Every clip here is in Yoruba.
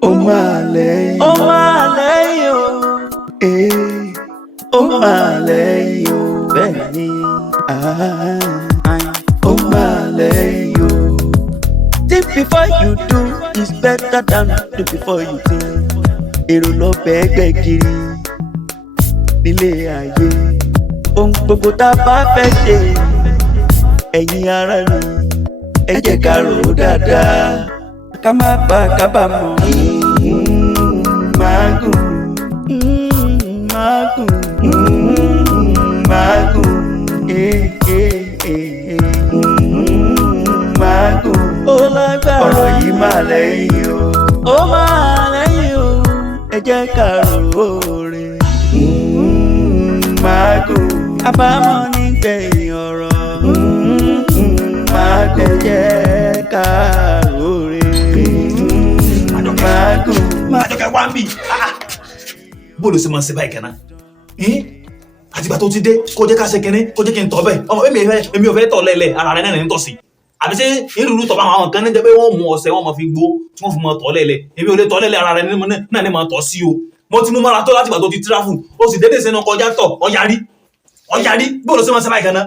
Ó máa lẹ́yìn, ó máa lẹ́yìn o. Ó máa lẹ́yìn o. Bẹ́ẹ̀ ni ó máa lẹ́yìn o. Think before you do is better than do before you think. Èrò lọ bẹ́ẹ̀ gbẹ̀gìrì nílé ayé. Ohun gbogbo tá a bá fẹ́ ṣe, ẹ̀yin ará mi, ẹ jẹ́ ká rò ó dáadáa, ká má bà kábàámọ̀. Mágùn, mágùn, mágùn, mágùn. Ó lágbára, ọ̀rọ̀ yìí máa lẹ́yìn o. Ó máa lẹ́yìn o. Ẹ jẹ́ ká rò ó rè. Mágùn, àbámọ̀ nígbẹ̀yìn ọ̀rọ̀. Mágùn, ẹ jẹ́ ká rò ó rè. Mágùn. Àjọkẹ́ wá ń bì. Bóòlù sí máa ń ṣe báyìí kẹ́nà. Àtìgbà tó ti dé, kó jẹ́ ká ṣe kẹ́ní, kó jẹ́ kí n tọ́ bẹ́ẹ̀. Ọmọ èmi ò fẹ́ tọ̀ lẹ́lẹ̀, ara rẹ̀ náà ní tọ̀ sí. Àbí ṣé ìrúurú tọ̀ bá àwọn kan ní jẹ́ pé wọ́n mú ọṣẹ, wọ́n máa fi gbó, tí wọ́n fi máa tọ̀ lẹ́lẹ̀. Èmi ò lè tọ̀ lẹ́lẹ̀, ara rẹ̀ náà ní máa tọ̀ sí o. Mo ti mú mọ́ra tó látìgbà tó ti tíráfù, ó sì dédé sẹ́nu kọjá tọ̀, ọ̀yarí. Bóòlù sí máa ń ṣe báyìí kẹ́nà.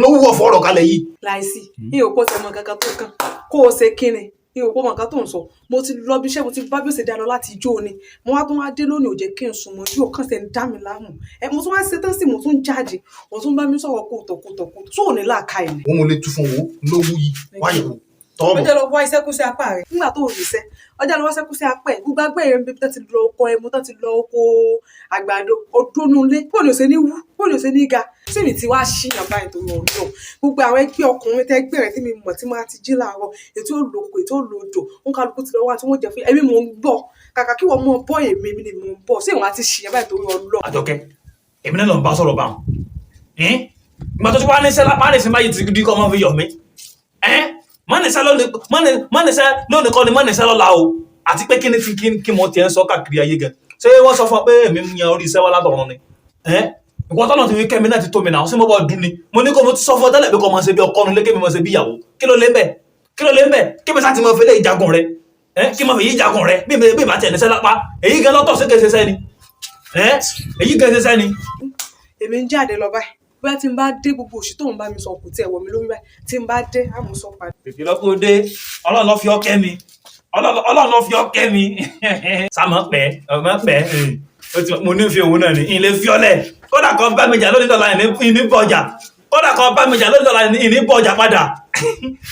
Ló wúwọ̀ fọ́ọ̀rọ̀ kalẹ̀ yìí. Láìsí, ìyóò pọ̀ tẹ̀mọ̀ kankan tó kàn, kó o ṣe kíni. Ìwọ pọ̀ mọ̀ká tó ń sọ, mo ti lọ bí iṣẹ́, mo ti bá bí ó ṣe dáná láti ijó ni, mo wá tún wá dé lónìí, ò jẹ́ kí n sùn mọ́, yóò kàn ṣe ń dá mi láàmú. Mo tún wá ṣe tán sí, mo tún jáde, mo tún bá mi sọ̀rọ̀ kòtòkòtò tó ò ní làákà ẹ̀ ni. Òun ò lè tú fún wo lówú yìí, wáyé wo, tọ́ mọ̀. Ọjọ́ lọ wá iṣẹ́ kú sí apá rẹ̀, nígbà tó ò ríṣẹ́, ọjọ́ lọ wá iṣẹ́ kú sí apá ẹ̀, gbogbo agbẹ́ yẹn tó ti lọ oko ẹmu, tó ti lọ oko àgbàdo, odónúlé, bóòlù ṣe ní wú, bóòlù ṣe ní ga, tí mi ti wá ṣíyàn báyìí tó lọ lọ. Gbogbo àwọn ẹgbẹ́ ọkùnrin tẹ́gbẹ́ rẹ̀ tí mi mọ̀ tí máa ti jí láàárọ̀, ètò olóko, ètò olódò, ń kálukú ti lọ wá tí wọ́n jẹ fún ẹ̀mí mò ń bọ̀, kàkà kí wọ́n mọ bọ́ èmi ni mò ń bọ̀, sí ìwọ̀n àti ṣìyàn báyìí tó lọ lọ. Àjọkẹ́, èmi náà lọ bá sọ̀rọ̀ báwọn. Ìgbà tó ti wá níṣẹ́ lápá rẹ̀ sí báyìí ti di kọ́ ọmọ fi yọ̀ mí. Mọ́nìṣẹ́ lónìí kọ́ ni mọ́nìṣẹ́ lọ́la o. Àti pé kí mo tiẹ̀ ń sọ káàkiri ayé gan. Ṣé wọ́n sọ fún ọ pé èmi ń yan orí iṣẹ́ wá látọ̀run ni? Ìwọ́n tọ́nà ti fi kẹ́mi náà ti tó mi náà, sí mo bọ́ dún ni. Mo ní kó mo ti sọ fún ọ tẹ́lẹ̀ pé kó máa ṣe bí ọkọ nulẹ̀, kémi máa ṣe bí ìyàwó. Kí ló lé bẹ̀? Kémi sá ti máa fẹ́lẹ́ ìjagun rẹ̀. Kí máa fẹ́ yí ìjagun rẹ̀ bí ìbá tiẹ̀ níṣẹ́ lápá. Èyí gan lọ́tọ̀ sí kẹsẹ̀ sẹ́ni. Èyí kẹsẹ̀ sẹ́ni. Èmi ń jáde lọ báyìí. Bóyá tí n bá dé gbogbo òṣì tó ń bá mi sọ kò tiẹ̀ wọ̀ mí lórí báyìí. Tí n bá dé, á mú sọ padà. Tètè lọ́kọ́ dé, Ọlọ́run ló fi ọ́ kẹ́ mi. Ọlọ́run ló fi ọ́ kẹ́ mi. Sámọ̀ pẹ́, mo ní fi òun náà ní ilé fiọ́lẹ̀. Kódà kan bá mi jà lónìí dọ́là ìní bọ̀jà. Kódà kan bá mi jà lónìí dọ́là ìní bọ̀jà padà.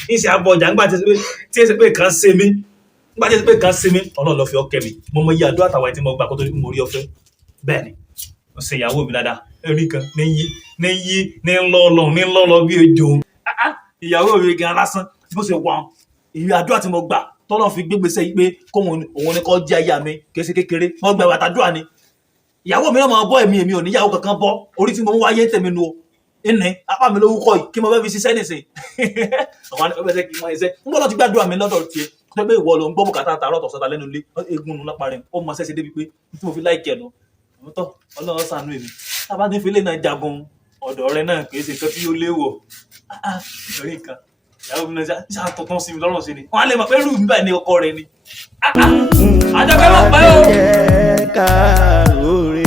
Ìṣe àbọ̀jà nígbà tí ẹ ṣe pé kan ṣe mí. Ọlọ́run ló fi ọ́ kẹ́ mi. Mo mọ iye àdúrà àtàwọn ẹ̀ tí mo gbà kó tó ní mo rí ọ̀fẹ́. Bẹ́ẹ̀ ni, mo ṣe ìyàwó mi dáadáa. Ẹ̀rí kan ní lọ́lọ́ bí ejò. Ìyàwó mi gan lásán tí mo ṣe wà. Ìyè àdúrà tí mo gbà tọ́lọ́ fi gbégbèsè yìí pé òun ni kọ́ jẹ́ aya mi kése kékeré. Wọ́n gba àtàdúrà ni. Ìyàwó mi náà máa bọ́ èmi ò níyàwó kankan bọ́. Orí tí mo ń wáyé tèmi nu o. Apá mi lówó kọ́ yìí kí mo fẹ́ fi ṣiṣẹ́ nìsín. Àwọn ẹgbẹ́ kí n máa ṣiṣẹ́. Ń bọ́ lọ ti gbàdúrà mi lọ́dọ̀ tiẹ̀. Tó pé ìwọ ló ń gbọ́ bùkátà àtàrọ̀ tọ̀sọ̀tà lẹ́nu ilé. Egun nu lápá rẹ̀. Ó mọ ṣẹ́ṣe débi pé tí mo fi láìkẹ́ ẹ̀nu. Àmọ́tọ́ Ọlọ́run ṣàánú èmi. Tábà ní ìfilé náà jagun ọ̀dọ̀ rẹ̀ náà kì í ṣe nǹkan tí ó léwọ̀. Lórí nǹkan. Ìyàwó mi náà ṣáà tuntun sí mi lọ́rùn sí ni. Wọ́n á lè mọ̀ pé rú mi báyìí ní ọkọ rẹ̀ ni. Àjọkẹ́ mọ̀ pé o. Jẹ́ ká òre.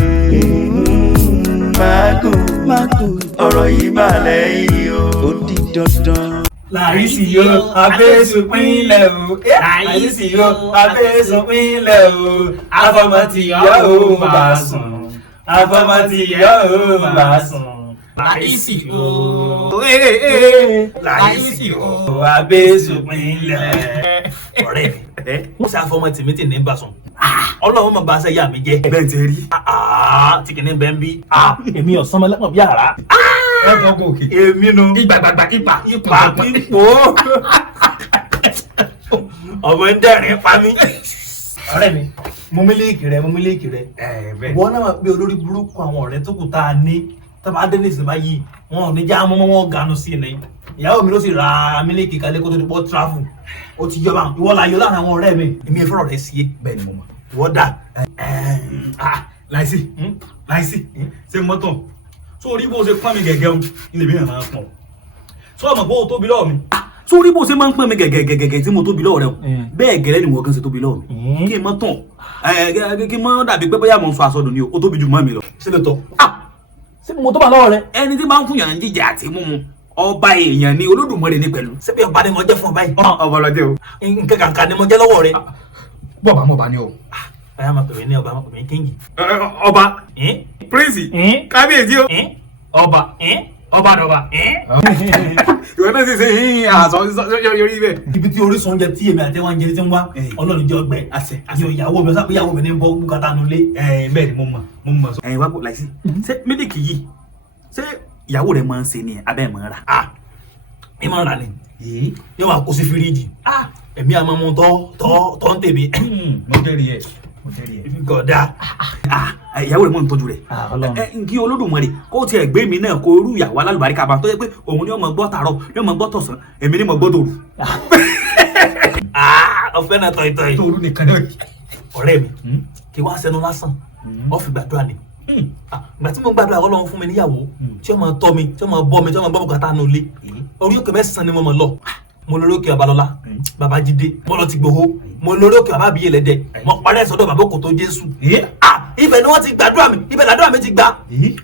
Mágùn, ọ̀rọ̀ yìí máa lẹ́yìn o. Ó di dandan. Láìsí yóò abésùpínlẹ̀ o. Láìsí yóò abésùpínlẹ̀ o. Afọmọtì yóò bá sùn. Láìsí yóò. Láìsí yóò abésùpínlẹ̀. Ọ̀rẹ́ mi, wọ́n ṣe afọmọ tìmítì ní bàṣọ. Ọlọ́run mọ̀ bá ṣe yà mí jẹ́. Bẹ́ẹ̀ ti rí. Tí kìíní bẹ́ẹ̀ ń bí. Èmi ọ̀sán mọ́lẹ́pọ̀ bí àrá. Ẹ̀fọ́ gòkè. Èmi nu. Ìgbàgbàgbà kípa. Pàpípò. Ọmọ ń dẹ́rìn pa mí. Ọ̀rẹ́ mi, mo mílíkì rẹ. Wọ́n náà máa gbé olórí burúkú àwọn ọ̀rẹ́ tó kù tá a ní. Tá a bá dé ní ìsìn báyìí, wọn ò ní já mọ́mọ́ wọn ganu sí ni. Ìyàwó mi ló sì ra mílíkì kalẹ̀ kó tó di pọ́ tíráfù. Ó ti yọba, ìwọ la yọ láàrin àwọn ọ̀rẹ́ mi. Èmi ìfọ̀rọ̀ rẹ̀ sí é. Bẹ́ẹ̀ ni mo mọ̀. Ìwọ dà. Láìsí ṣe mọ́tò. Sórí bó ṣe pọ́n mi gẹ̀gẹ́ o, ilé mi náà máa pọ̀. sọ ma bó tóbi lọ́wọ́ mi. sórí bó ṣe máa ń pọ́n mi gẹ̀gẹ̀gẹ̀gẹ̀ tí mo tóbi lọ́wọ́ rẹ o bẹ́ẹ̀ gẹ́lẹ́ ni wọ́n kan ṣe tóbi lọ́wọ́ mi kí n mọ́ tán kí n mọ́ dàbí pé bóyá mo ń sọ àsọdùn ni o tóbi jù mọ́ mi lọ. ṣé lè tọ́ ṣé mo tó bá lọ́wọ́ rẹ. ẹni tí máa ń fún yàn jíjẹ àti mímu ọba èèyàn ni Olódùmarè ní pẹ̀lú. ṣé bí ọba ni mo jẹ́ fún ọ báyìí. ọba lọ jẹ o. nǹkan kankan ni mo jẹ́ lọ́wọ́ rẹ. bọ́ọ̀bà mọ̀ba ni o. aya ma pè mí ní ọba ma pè mí kíngì. ọba prince kábíyèsí o. ọba ọba dọba. ìwọ náà sì ṣe yín àṣọ yorí bẹ́ẹ̀. ibi tí orísun oúnjẹ tí èmi àti wọn jẹ ti ń wá Ọlọ́run jẹ́ ọgbẹ́ àṣẹ ìyàwó mi sábà ìyàwó mi ní bọ́ bùkátà nulẹ̀. bẹ́ẹ̀ ni mo mọ̀ sọ. wá kó láìsí ṣé mílíkì yìí ṣé ìyàwó rẹ máa ń ṣe ni abẹ́ mọ̀ ra. mi máa ń rà ní yóò máa kó sí fíríjì èmi àmọ́ mu tọ́ ń tèmi. mo jẹ́rìí ẹ̀ gọ̀dá. ìyàwó rẹ mọ̀ ń tọ́jú rẹ̀ kí Olódùmarè kó tiẹ̀ gbé mi náà kó irú ìyàwó alálùbáríkà bá tó yẹ pé òun ni ó máa gbọ́ tààrọ̀ ni ó máa gbọ́ tọ̀sán èmi ni mo gbọ́ tòru. ọ̀fẹ́ náà tọ̀yìntọ̀yì. tòru nìkan náà. ọ̀rẹ́ mi kí wá sẹ́nu lásán ó fi gbàdúrà ni. ìgbà tí mo gbàdúrà Ọlọ́run fún mi níyàwó tí ó máa tọ́ mi tí ó máa bọ́ mi tí ó máa bọ́ bùkátà nù lé orí òkè mẹ́sàn-án ni mo máa lọ. mo lórí òkè Babalọ́lá Babájídé mo lọ ti Gbòho mo lórí òkè bàbá àbíyè lẹ́dẹ̀ mo parí ẹ̀sọ́dọ̀ bàbá Òkòtó Jésù. ibẹ̀ ni wọ́n ti gbàdúrà mi ibẹ̀ làdúrà mi ti gbà.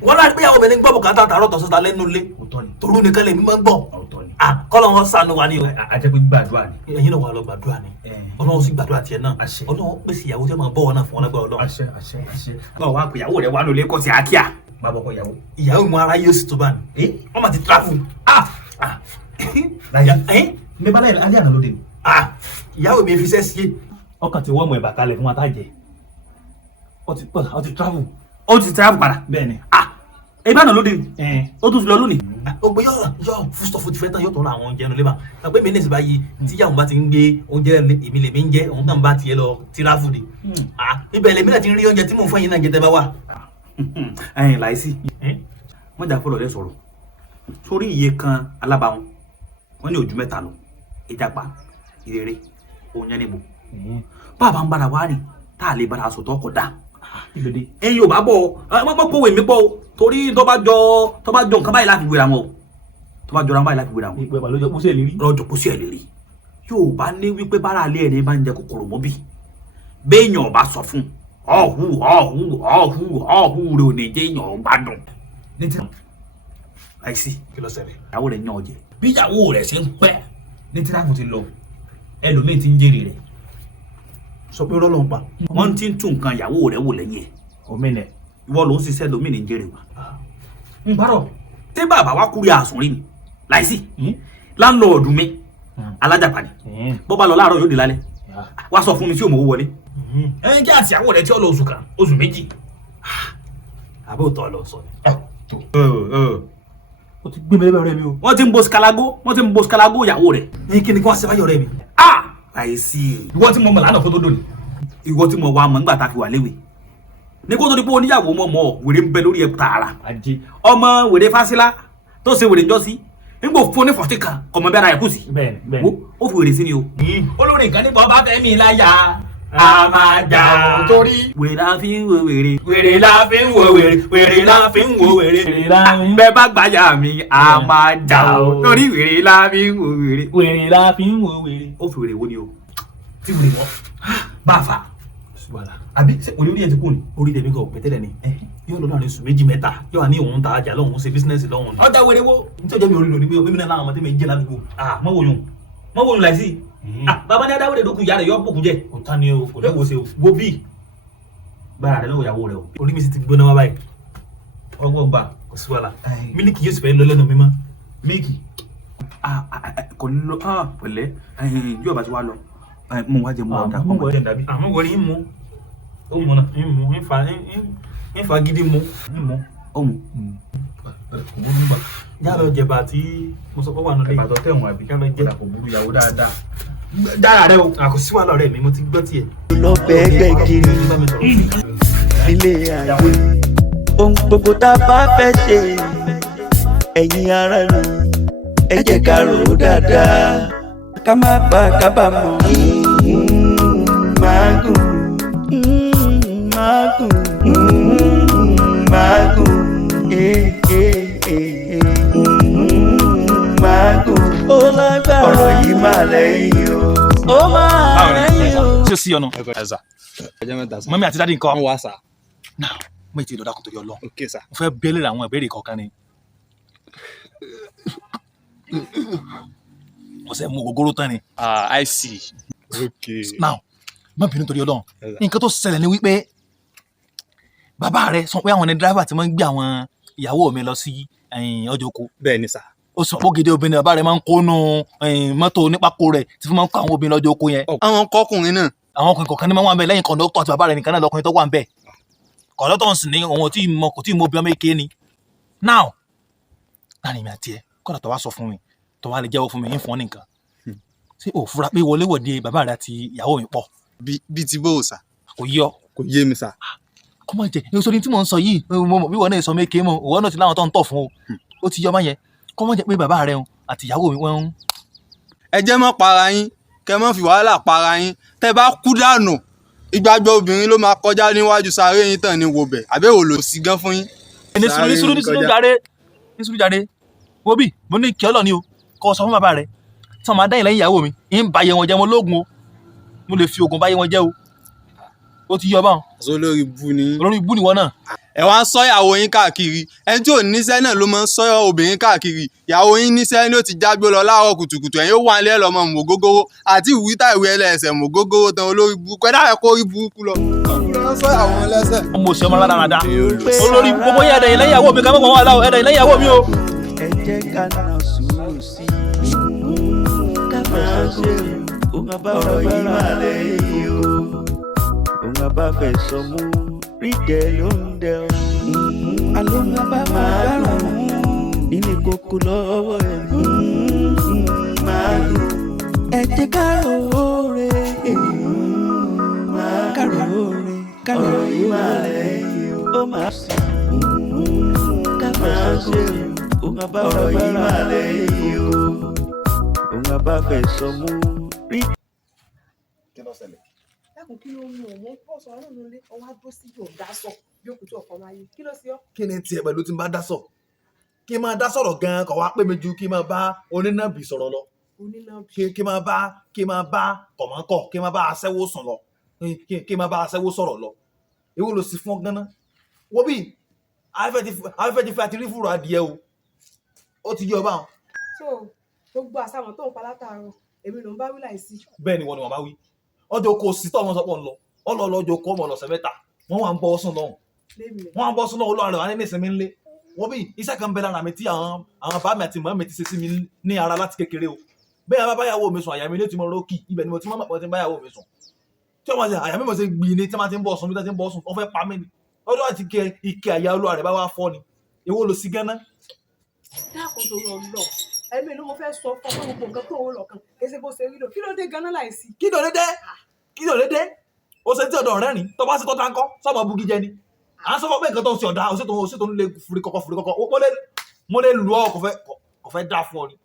wọ́n láti péyàwó mi ní gbọ́ bùkátà tààrọ̀ tọ̀sọ̀tà lẹ́nu lé torú nìkan lèmi máa ń gbọ́. kọ́lọ́ wọn sànù wa ni o. àjẹpẹ́ gbàdúrà ni. ẹ̀yin náà wà lọ gbàdúrà ni Ọlọ́run sì gbàdúrà tiẹ̀ náà Ọlọ́run pèsè ìyàwó tí wọ́n máa bọ́ wọn náà fún wọn lágbára Ọlọ́run. báwo wá pé ìyàwó rẹ wà lólè kọ́ sí àkíyà. má bọ́ kọ́ ìyàwó. ìyàwó mu ara yóò sì tó bá ní. wọ́n máa ti travel. mi bá láyé alẹ́ àná lóde ni. ìyàwó mi fi iṣẹ́ sí. ọkàn ti wọ́n mọ̀ ẹ̀bà kalẹ̀ fún wa tá jẹ ọ ti travel. ó ti travel padà. bẹ́ẹ̀ni. ebi àná lóde ni. ó tún ti lọ lónìí. ògbé yọ fústọ̀fù ti fẹ́ tán yóò tún ra àwọn oúnjẹ nulẹ̀ bá pé mi ní ìsìnbá yìí tíyàwó bá ti ń gbé oúnjẹ èmi lèmi ń jẹ òun náà bá tiẹ̀ lọ tíráfù ni. ibẹ̀ lèmi náà ti ń rí oúnjẹ tí mò ń fún yín náà jẹ tẹ́ bá wà. láìsí wọ́n jà fọlọ́ rẹ sọ̀rọ̀ sórí iye kan alábàáwọn wọ́n ní ojú mẹ́ta lọ ìjàpá ìrere òun yẹn níbo bàbá ń bára wá rìn tá a lè bára aṣọ tó kọ dá ẹ̀yin ò bá bọ̀ ọ pọ̀wé mi pọ̀ o torí tó bá jọ nǹkan báyìí láti wéra wọn o tó bá jọra báyìí láti wéra wọn. ìpè lọ́jọ́ pósí ẹ̀ lérí. lọ́jọ́ pósí ẹ̀ lérí yóò bá ní wípé bára alẹ́ ẹni bá ń jẹ kòkòrò mọ́bì béèyàn ọba sọ fún ọ̀hún rẹ ò ní jẹ́ èèyàn gbádùn. láìsí kí ló ṣẹlẹ̀. ìyàwó rẹ̀ yàn ọ̀jẹ̀. bí ìyàwó rẹ̀ ṣe ń pẹ́ ní tíráfù ti lọ ẹlòmíì ti ń jèrè rẹ̀. sọ pé rọ́lọ́ ń pa. wọ́n ti ń tún nǹkan ìyàwó rẹ̀ wò lẹ́yìn ẹ̀. òmìnir. ìwọ ló ń ṣiṣẹ́ lómi ní jèrè wa. ń bárọ̀. tí bàbá wa kúrò àsùn rí ni láìsí láńlọ́ọ̀dù mi alájàpá ni bó bá lọ láàárọ̀ yóò dé lálẹ́ wá sọ fún mi tí ò mọ̀ owó wọlé. ẹni jẹ́ àti ìyàwó rẹ̀ tí ó lọ oṣù kan oṣù méjì. àbẹ́ òtọ́ lọ sọ ni. ó ti gbé mi lẹ́bẹ̀ẹ́ rẹ̀ mi o. wọ́n ti ń bo skalago ìyàwó rẹ̀. ní kí ni kí wọ́n ṣe báyọ̀ rẹ̀ mi. láìsí ìwọ tí mo mọ̀ lánàá kó tó dòní. ìwọ tí mo wá mọ̀ nígbà tá a fi wà léwe ní kó tó di pé oníyàwó mọ̀ wèrè ń bẹ lórí ẹ̀ tààrà ọmọ wèrè fásilá tó ṣe wèrè jọ́sí nígbà fún ní fọ̀tí kan kọ̀mọ́ bẹ́ẹ̀ ara ẹ̀ kù sí. bẹ́ẹ̀ni. ó fi wèrè sí ni o. olórí nǹkan nípa ọba fẹ́ mi láyà a máa jà ó torí. wèrè la fi ń wo wèrè. wèrè la fi ń wo wèrè. wèrè la fi ń wo wèrè. bẹ́ẹ̀ bá gbàjà mi a máa jà ó torí wèrè la fi ń wo wèrè. wèrè la fi ń wo wèrè. ó fi wèrè wo ni o. tí wèrè wọ́n bá a fa. àbí olórí ẹ̀ ti kú ni. orí tèmi kò pẹ́tẹ́lẹ̀ ni yóò lọ láàrin oṣù méjì mẹ́ta yóò wà ní òun ta ajá lọ́hùn ṣe bísínẹ́sì lọ́hùn. ọjà wèrè wo. nítorí ọjọ́ mi orí lò ní pé mímí náà láwọn ọmọdé mi jẹ́ ládùúgbò. mọ wòyún láìsí. bàbá ní adáwọ̀dẹ̀ lókun ìyá rẹ̀ yọ bòkun jẹ. kò tá ni o kò lẹ́wọ̀ ṣe o. wo bí bára rẹ lọ́wọ́ ìyàwó rẹ o. orí mi sì ti gbóná wá báyìí. ọgbọ́n gbà kò sí wàhálà mílíkì yóò sì fẹ́ lọ lẹ́nu mi mọ́. mílíkì kò ní lọ pẹ̀lẹ́ yóò bá ti wá lọ mo wá jẹ mo wá dà pọ̀ mọ́. àmọ́ wọlé ń mu ó mu náà ń mu ń fa gidi mu ó mu. yálà jẹba tí mo sọ pé wà nílé ìbàdàn tẹ̀wọ̀n àbí yálà jẹ kò burú ìyàwó dáadáa dára rẹ o. àkọsí wàhálà rẹ mi mo ti gbọ́ tiẹ̀. lọ́bẹ̀ ẹgbẹ́ kiri nílé ayé ohun gbogbo tá a bá fẹ́ ṣe ẹ̀yin ará mi ẹ jẹ́ ká rò ó dáadáa ká má bà kábàámọ̀. Mágùn mágùn mágùn. ó lágbára. ọ̀rọ̀ yìí máa lẹ́yìn o. ó máa lẹ́yìn o. ṣé o sí ọ̀nà. ẹ̀sà ẹ̀jẹ̀ mẹ́ta sá. mọ́mí àti dáàdì nǹkan. wọ́n wá sá. now mo ti lọ dákun torí Ọlọ́run. ok sá. mo fẹ́ bẹ́lẹ̀ àwọn ìbéèrè kọ̀ọ̀kan ni. mo sẹ́ mu ògógóró tán ni. I see. ok. now má bínú torí Ọlọ́run. nǹkan tó ṣẹlẹ̀ ni wípé bàbá rẹ sọ pé àwọn ni dírẹ́fà tí wọ́n ń gbé àwọn ìyàwó mi lọ sí ọjọ́ oko. bẹ́ẹ̀ ni sá. ó sọ pé gidi obìnrin bàbá rẹ máa ń kónú mọ́tò onípákó rẹ̀ tí fún máa ń kó àwọn obìnrin lọ́jọ́ oko yẹn. àwọn kọkùnrin náà. àwọn ọkùnrin kọ̀ọ̀kan ní máa wà ń bẹ̀ lẹ́yìn kọ̀ǹdọ́tọ̀ àti bàbá rẹ̀ nìkan náà lọkùnrin tó wà ń bẹ̀. kọ̀ǹdọ́tọ̀ sì ní òun kò tí ì mọ bí ọmọ èké ni. now láàrin mi àti ẹ kọ́dà tó wá sọ fún mi tó wá lè jẹ́wọ́ fún mi ń fún ọ nìkan. ṣé o fura pé wọléwọ̀de bàbá rẹ àti ìyàwó mi pọ̀. bíi ti bó o sá. kò yé ọ. kò yé mi sá. kọ́ mọ̀ jẹ́ èso ni tí mò ń sọ yìí mo mọ̀ bí wọ́n náà sọ méke mọ̀ òwò náà ti láwọn tó ń tọ̀ fún o ó ti yọ ọmọ yẹn kọ́ mọ̀ jẹ́ pé bàbá rẹ àti ìyàwó mi wọ́n ń. ẹ jẹ́ mọ́ para yín kẹ́ mọ́ fi wàhálà para yín tẹ́ bá kú dànù ìgbàgbọ́ obìnrin ló máa kọjá níwájú sáré yín tàn ní wobẹ̀ àbẹ́wò lò sí gan fún yín. ní sùúrù jáde wo bí mo ní kí ọlọ́ni o kọ́ sọ fún bàbá rẹ tí wọ́n máa dá ìlẹ́yìn ìyàwó mi ń ba iye wọn jẹ́ mo lóògùn o mo lè fi oògùn bá iye wọn jẹ́ o ó ti yọ báwọn. àṣọ olórí bú ni. olórí bú ni wọn náà. ẹ wá ń sọ ìyàwó yín káàkiri ẹni tí ò níṣẹ́ náà ló máa ń sọ obìnrin káàkiri ìyàwó yín níṣẹ́ ni ó ti jágbó lọ láàárọ̀ kùtùkùtù ẹ̀yin ó wà nílẹ̀ lọ́mọ mọ̀gógóró àti ìwíta ìwé ẹlẹ́sẹ̀ mọ̀gógóró tán olórí burúkú ẹ̀dá ẹ̀kọ́ orí burúkú lọ. sọ ìyàwó wọn lẹ́sẹ̀. ọmọ òsì ọmọ aládàáda olórí gbogbo yẹ ẹ̀dẹ̀ ìlẹ́yìn ìyàwó mi ká mọ̀ wọn aláwọ̀ ẹ̀dẹ̀ ìlẹ́yìn ìyàwó mi o. ẹ jẹ́ ká náà sùúrù sí i ká máa ṣe òun àbáwọ̀ yìí máa lẹ́yìn o òun àbáfẹ́ sọ mú rí jẹ ló ń dẹ o alóhùn àbá máa dùn ilé koko lọ́wọ́ ẹ̀ máa dùn ẹ jẹ́ ká rò ó rẹ̀ ká rò ó rẹ̀ ká rò ó yìí máa lẹ́yìn o ó máa sì ká máa ṣe òun àbáwọ̀ yìí máa lẹ́yìn o òun àbáfẹ́ sọ mú rí. kí ló ṣẹlẹ̀. dákun kí ló mú ọmọ pọ̀ sọ ọ̀rọ̀ nílé ọwọ́ adó síbi ọ̀dà sọ bí ó kù tó ọkọ̀ láyé kí ló sí ọ. kí ni tiẹ̀ pẹ̀lú tí n bá dá sọ̀ kí n máa dá sọ̀rọ̀ gan-an kọ̀ wá pé mi ju kí n máa bá onínàbì sọ̀rọ̀ lọ kí n máa bá kọ̀mọ́kọ̀ kí n máa bá aṣẹ́wó sùn lọ kí n máa bá aṣẹ́wó sọ̀rọ̀ lọ èwo ló sì fún ọ gan-an wo bí afẹ́fẹ́ ti fẹ́ àti rí fúru adìẹ o ó ti yọ báwọn. so gbogbo àṣàmọ̀ tó ń pa látàárọ̀ èmi ló ń bá wí láìsí. bẹ́ẹ̀ ni wọ́n ni wọ́n bá wí ọjọ́ kò sí tọ́ ọmọ sọpọ̀ ńlọ ọlọ́ọ̀lọ́jọ́ kọ́ ọmọ lọ́sẹ̀ mẹ́ta wọ́n wà ń bọ́ sùn lọ́hùn wọ́n wà ń bọ́ sùn lọ́hùn olóòrùn àwọn ẹni ńlẹ̀ wọ́n bí iṣẹ́ kan bẹ lára mi tí àwọn bá mi àti mọ́ mi ti ṣe sí mi ní ara láti kékeré o bẹ́ẹ̀ bá báyàwó mi sùn àyà mi ní ti mọ rókì ibẹ̀ ni mo ti mọ́ mọ̀ tí báyàwó mi sùn tí wọ́n ṣe àyà mi mọ̀ ṣe gbì ní tí wọ́n ti ń bọ̀ sùn bí wọ́n ti ń bọ̀ sùn wọ́n fẹ́ pa mí ni ọjọ́ àti ike àyà olúwa rẹ̀ bá wá fọ́ ni èwo ló sí gánná. dákun tó lọ lọ ẹ̀mí ló mo fẹ́ sọ fún ọ gbogbo nǹkan tó ń lọ kan èsì bó ṣe rí lò kí ló dé ganan láìsí. kí ló dé ó ṣe tí ọ̀dọ̀ rẹ̀ rìn tó bá sí tó táńkọ́ sọ́mọ bugi jẹ ni à ń sọ fún pé nǹkan tó ń ṣe ọ̀dà ó sì tó ń lé fúri kọ́kọ́ mo lè lu ọ kò fẹ́ dá fún ọ ni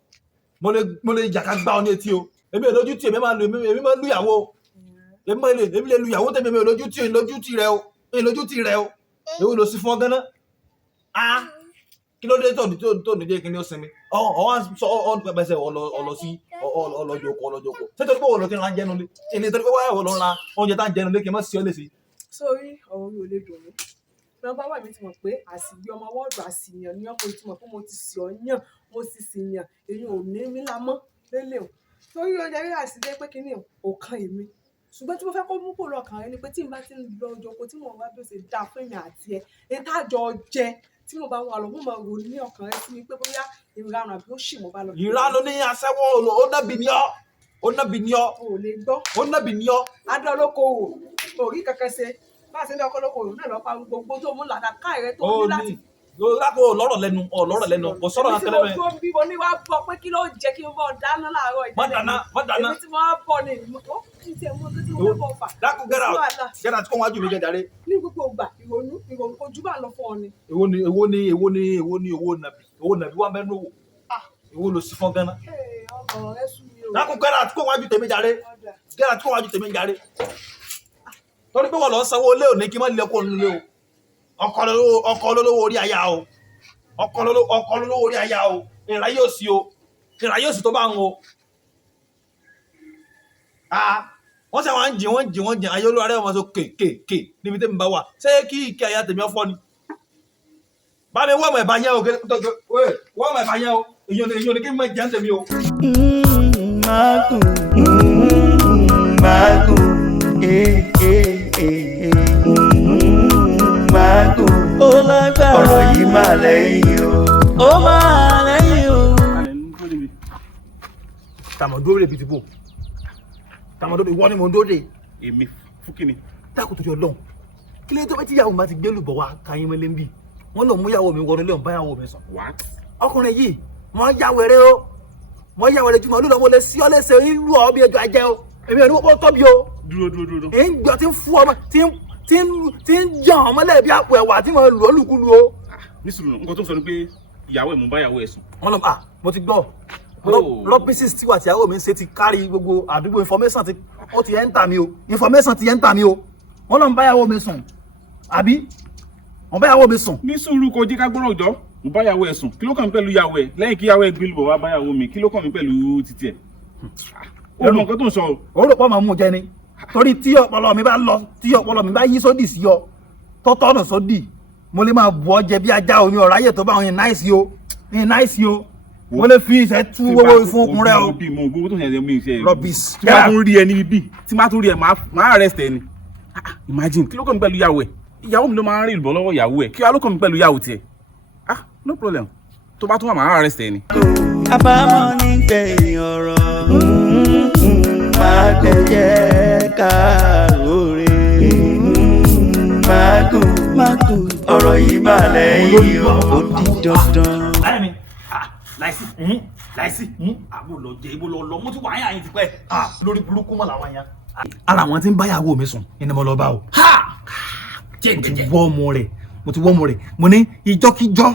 mo lè jàkà gbá ọ ní etí o èmi ò lójú tì èmi máa lu ìyàwó èmi lè lu ìyàwó tèmi èmi ò lójú tì rẹ o èwo ló sì fún ọ gánà kí ló dé tó ní jẹ́ kí ni ó sinmi ọ̀hún sọ ọ́n pẹ̀pẹ̀sẹ̀ ọ̀lọ́ sí ọlọ́jọ́ oko ṣé torí pé òun ló ti ń jẹnu lé ilé torí pé wáyà òun ló ń ra oúnjẹ tá ń jẹnu lé kí n má sí ọ lè sí. sórí ọ̀rọ̀ mi ò lè dùn mí nọ́mbà wà mí ti mọ̀ pé àsìgbé ọmọ wọ́ọ̀dù àsìyàn ní ọkọ̀ ìtumọ̀ pé mo ti sì ọ́ yàn mo sì sì yàn èyí ò ní mí lámọ́ lélẹ̀ o torí oúnjẹ rí àsìgbé pé kí ni ò kan èmi ṣùgbọ́n tí mo fẹ́ kó mú kó lọ́kàn rẹ ni pé tí n bá ti ń lọ ojoko tí mo wá bí ó ṣe dáa fún èmi àti ẹ ìtajọ jẹ tí mo bá wà lọ mo máa rò ní ọkàn rẹ sí mi pé bóyá ìranù àbí ó ṣì mo bá lọ. ìranù ní aṣẹ́wó ó nábì ní ọ́ ò lè gbọ́ ó nábì ní ọ́. adọ́ lóko wò orí kankan ṣe bá a ṣe ní ọkọ lóko wò náà lọ́pàá gbogbo tó mú làdá káàrẹ́ tó ní láti. lápò ọlọ́rọ̀ lẹ́nu kò sọ̀rọ̀ náà tẹ́lẹ̀ mẹ́. èmi tí mo bí mo ní wá bọ̀ pé kí ló jẹ́ kí n bọ̀ dáná láàárọ̀ ìdílé má dáná èmi tí mo wá bọ̀ ni ó kí n tiẹ̀ mú ọdún tí mo fẹ́ bọ̀ fà. dákun gẹ́rà tí kò wájú mi jẹ́ jàre. ní gbogbo ìgbà ìrònú ojú bá lọ fún ọ ni. èwo nàbí wà mẹ́nu owó èwo ló sì fọ́n gánà. ọmọ rẹ sùn mí o. dákun gẹ́rà tí kò wájú tèmi jàre. torí pé wọ́n lọ sanwó lé òní kí n má lè kó nílé o ọkọ olówó orí aya o ìrà yóò sí o kìrà yóò sì tó bá ń wo wọ́n sẹ́ wọ́n ń jìn ayé olúwa rẹ̀ wọ́n sọ kéèké níbi tẹ́mi bá wà ṣé kí ìkẹ́ àyà tèmi ọ̀fọ́ ni bá mi wọ́n mọ̀ ẹ̀bá yẹn o wọ́n mọ̀ ẹ̀bá yẹn o èyí ò ní kí n mọ̀ jẹ́ ń tèmi o. Magun, Magun, ó lágbára ọ̀rọ̀ yìí máa lẹ́yìn o, ó máa lẹ́yìn o. tàmọ̀dó rẹ̀ bìtìbò tàmọ̀dó rẹ̀ wọ́n ni mo ń dóde. èmi fún kíni. dákun tó yọ lọ́hùn kí ló tó bá tí ìyàwó mi bá ti gbé lùbọ̀ wá káyín mọ́lẹ́ ń bì wọ́n lọ mú ìyàwó mi wọnú lẹ́hùn báyàwó mi sùn. ọkùnrin yìí wọ́n ya wẹ̀rẹ̀ o wọ́n ya wẹ̀rẹ̀ jùmọ̀ lọ́wọ́ lẹ sí ọ lẹ́sẹ̀ ìlú ọ bí ẹjọ́ ajẹ́ o èmi ò ní wọ́n tọ́bi o. dúró. èyí ń gbọ́ tí ń fún ọmọ tí ń jàn ọmọ lẹ́ẹ̀bí àpò ẹ̀wà tí mo lù ọ́ lùkulù o. nísìnyí nǹkan tó ń sọ ni pé ìyàwó ẹ̀ mú báyàwó ẹ̀ sùn. wọ́n lọ mo ti gbọ́ lọ́písìs tí wà tí ìyàwó mi ń ṣe ti kárí gbogbo àdúgbò information ti ó ti ẹ́ńtà mi o information ti ẹ́ńtà mi o wọ́n lọ ń báyàwó mi sùn àbí wọ́n báyàwó mi sùn. ní sùúrù kò jẹ́ ká gbọ́rọ̀ jọ mo báyàwó ẹ̀ sùn kí ló kàn mí pẹ̀lú ìyàwó ẹ̀ lẹ́yìn kí ìyàwó ẹ̀ gbé lùbọ̀ wá báyàwó mi kí ló kàn mí pẹ̀lú títí ẹ̀. ó mọ nǹkan tó ń sọ o. ó rò pọ́ máa mú jẹ ni torí tí ọpọlọ mi bá yí sódì sí ọ tọ́tọ́ ọ̀nà sódì mo lè máa bù ọ jẹ bí ajá omi ọ̀rọ̀ ayé tó bá wọn yẹn náìsì o mo lè fi ìṣẹ́ tú owó fún okun rẹ o. mo gbogbo tó ń ṣe mi ṣe rubbish. tí máa tún rí ẹ níbi bí tí máa tún rí ẹ máa arrest ẹ ni. imagine kí ló kàn mí pẹ̀lú ìyàwó ẹ̀ ìyàwó mi ló máa ń rí ìbọn lọ́wọ́ ìyàwó ẹ̀ kí wàá ló kàn mí pẹ̀lú ìyàwó tiẹ̀ no problem tó bá tún wà máa arrest ẹ ni. àbámọ̀ nígbẹ̀yìn ọ̀rọ̀ máa gbẹ̀jẹ̀ káàróore Magun ọ̀rọ̀ yìí máa lẹ́yìn ó di dandan. láìsí àbò lọ jẹ ibo lọ mo ti wà áyà yín ti pẹ́ lórí burúkú mọ́ làwọn yẹn. ara àwọn tí ń báyàwó mi sùn ẹni mo lọ bá o. mo ti wọ́ ọmọ rẹ̀ mo ní ìjọ́kíjọ́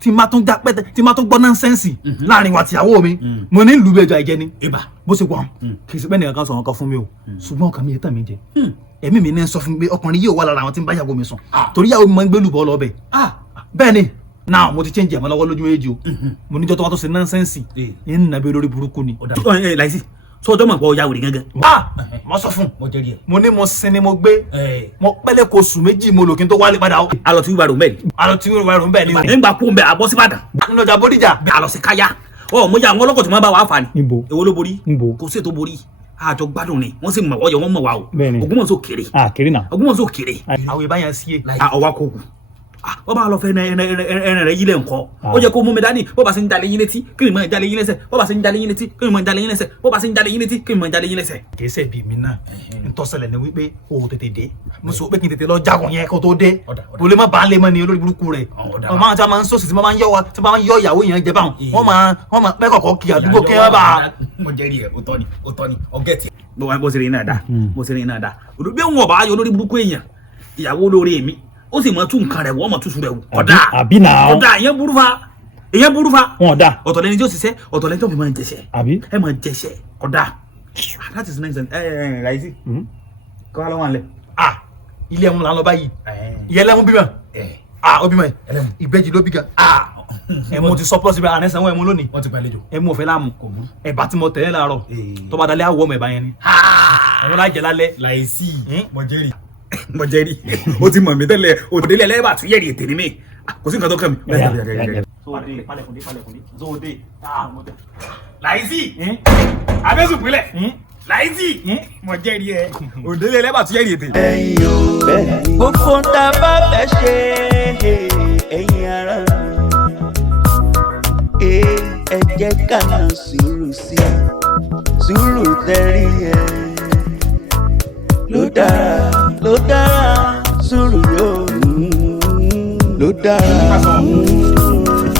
tí má tún já pẹ́tẹ́ tí má tún gbọ́ nọ́nsẹ́nsì láàrin wa tìyàwó mi mo ní ìlú bẹjọ àìjẹ ni bó ṣe wọ́n kì í ṣe pé nìkan kan sọ̀rọ̀ kan fún mi o ṣùgbọ́n ọkàn mi yẹn tàn mí jẹ ẹ̀mí mi ní sọ fún mi pé ọkùnrin yìí ò wà lára àwọn tí ń bá ìyàwó mi sùn torí ìyàwó mi máa ń gbé lùbọ́ lọ bẹ̀ bẹ́ẹ̀ ni náà mo ti change ẹ̀mọ́ lọ́wọ́ lójú méjì o mo níjọ́ tó wá tó ṣe nọ́nsẹ́nsì yẹn ń nàbẹ́ lórí burúkú ni. láìsí sọ́jọ́ mọ̀ pé ọ̀ya wèrè gángan. mo sọ fún mo ní mo sinmi mo gbé mo pẹ́lẹ́ kó oṣù méjì mo lò kí n tó wálé padà o. alọ tí wíwá rò ń bẹ́ẹ̀ ni. nígbà kú ń bẹ àbọ̀ síbàdàn. nínú ọjà Bódìjà. alọ sí káyà mo ya àwọn ọlọ́kọ̀ tí wọ́n bá wà á fà ní. èwo ló borí kò sí ètò borí àjọ gbádùn ni wọ́n sì mọ̀ ọyọ wọn mọ̀ wá o. Ògbómọ̀ṣọ́ kéré. Ògbómọ̀ṣọ́ kéré. àwọn ìbáyà sí e. ọwọ́ kò kù wọ́n bá lọ fẹ́ ẹran rẹ̀ yílẹ̀ nǹkan ó jẹ́ kó mú mi dání bó bá ṣe ń jalè yín létí kí ni mo ń jalè yín lẹ́sẹ̀ bó bá ṣe ń jalè yín létí kí ni mo ń jalè yín lẹ́sẹ̀ bó bá ṣe ń jalè yín létí kí ni mo ń jalè yín lẹ́sẹ̀. kì í ṣe bí mi náà ntọ́sẹ̀lẹ̀ ni wípé o ò tètè dé mo sọ pé kí n tètè lọ jagun yẹn kó tó dé o lè má bàa lè mọ ni olórí burúkú rẹ̀ ọmọ àwọn tí a máa ń sọ́ọ̀sì tí wọ́n máa ń yọ ìyàwó yẹn jẹ báwọn wọ́n máa pẹ́kọ̀kọ́ kí àdúgbò kí wọ́n bá. mo jẹ́rìí ẹ̀ òótọ́ ni ọ̀gẹ́tì. bó ṣe rí iná dá bí wọn ò bá yọ olórí burúkú èèyàn ìyàwó lórí mi ó sì mọ tún nǹkan rẹ̀ wọ́n mọ túṣu rẹ̀ wò. ọ̀dà ìyẹn burú fa wọn ọ̀dà ọ̀tọ̀ lẹni tí ó ṣiṣẹ́ ọ̀tọ̀ lẹni tí ó fi máa jẹṣẹ́ ẹ máa jẹṣẹ́ ọ̀dà that is nice láìsí kọ́ wa lọ́wọ́ àlẹ́. ilé ẹ̀hún là ń lọ báyìí ìyẹn lẹ́hún bímọ ó bímọ ìbejì ló bí gan ẹ̀mú ti sọ síbi àrẹ sanwó ẹ̀mú lónìí ẹ̀mú ọ̀fẹ́ láàmú ẹ̀bà tí mo tẹ̀lé láàárọ̀ tó bá dalẹ́ àwọ̀ ọmọ ẹ̀bà yẹn ni ẹ̀mú lájẹ lálẹ́ láìsí mọ̀jẹ́rì ó ti mọ̀ mí tẹ́lẹ̀ òdèlé ẹlẹ́bà tún yẹ̀rì ètè ní mi kò sí nǹkan tó kàn mí. láìsí abẹ́sùn pínlẹ̀ láìsí mọ̀jẹ́rì ẹ̀ òdèlé ẹlẹ́bà tún yẹ̀rì ètè. ẹ̀yin o gbogbo tá a bá fẹ́ ṣe ẹ̀yin ara mi ẹ jẹ́ ká na sùúrù sí sùúrù tẹ́rí ẹ̀ ló dára sùúrù yóò ló dára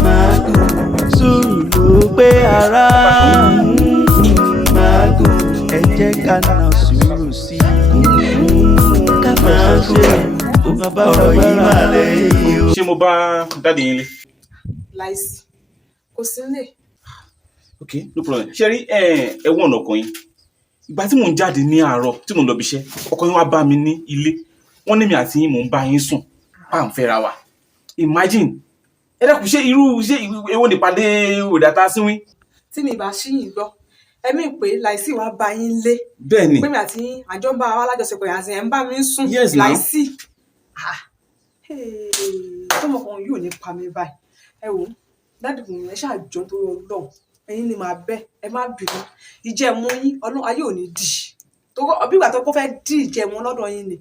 Magun sùúrù ló gbé ara Magun ẹ jẹ́ ká na sùúrù sí ká máa ṣe ọ̀rọ̀ yìí máa lẹ́yìn o. ṣé mo bá dáàdi yín lé. láìsí kò sí nílé. ok no problem ṣe rí ẹ̀wọ̀n ọ̀nà ọkàn yín ìgbà tí mò ń jáde ní àárọ̀ tí mò ń lọ bí iṣẹ́ ọkọ yín wá bá mi ní ilé wọ́n ní mi àti yín mò ń bá yín sùn bá ń fẹ́ra wa imagine ẹ dákun ṣé irú ṣé èwo nípàdé òdàtà síwín tí mi bá ṣíyìn gbọ́ ẹ̀mí pé láìsí wàá bá yín lé bẹ́ẹ̀ni pé mi àti àjọ ń bá wa lájọṣepọ̀ àti ẹ̀ ń bá mi sùn Yes, now. láìsí tọmọkùnrin yóò ní pa mi báyìí ẹ wò dádìbò yẹn ṣàjọ tó yọ lọ ẹ̀yin ni màá bẹ̀ ẹ má bínú ìjẹ̀mú yín Ọlọ́run ayé ò ní dì tó bí ìgbà tó kọ́ fẹ́ dì ìjẹ̀mú lọ́dọ̀ yín ni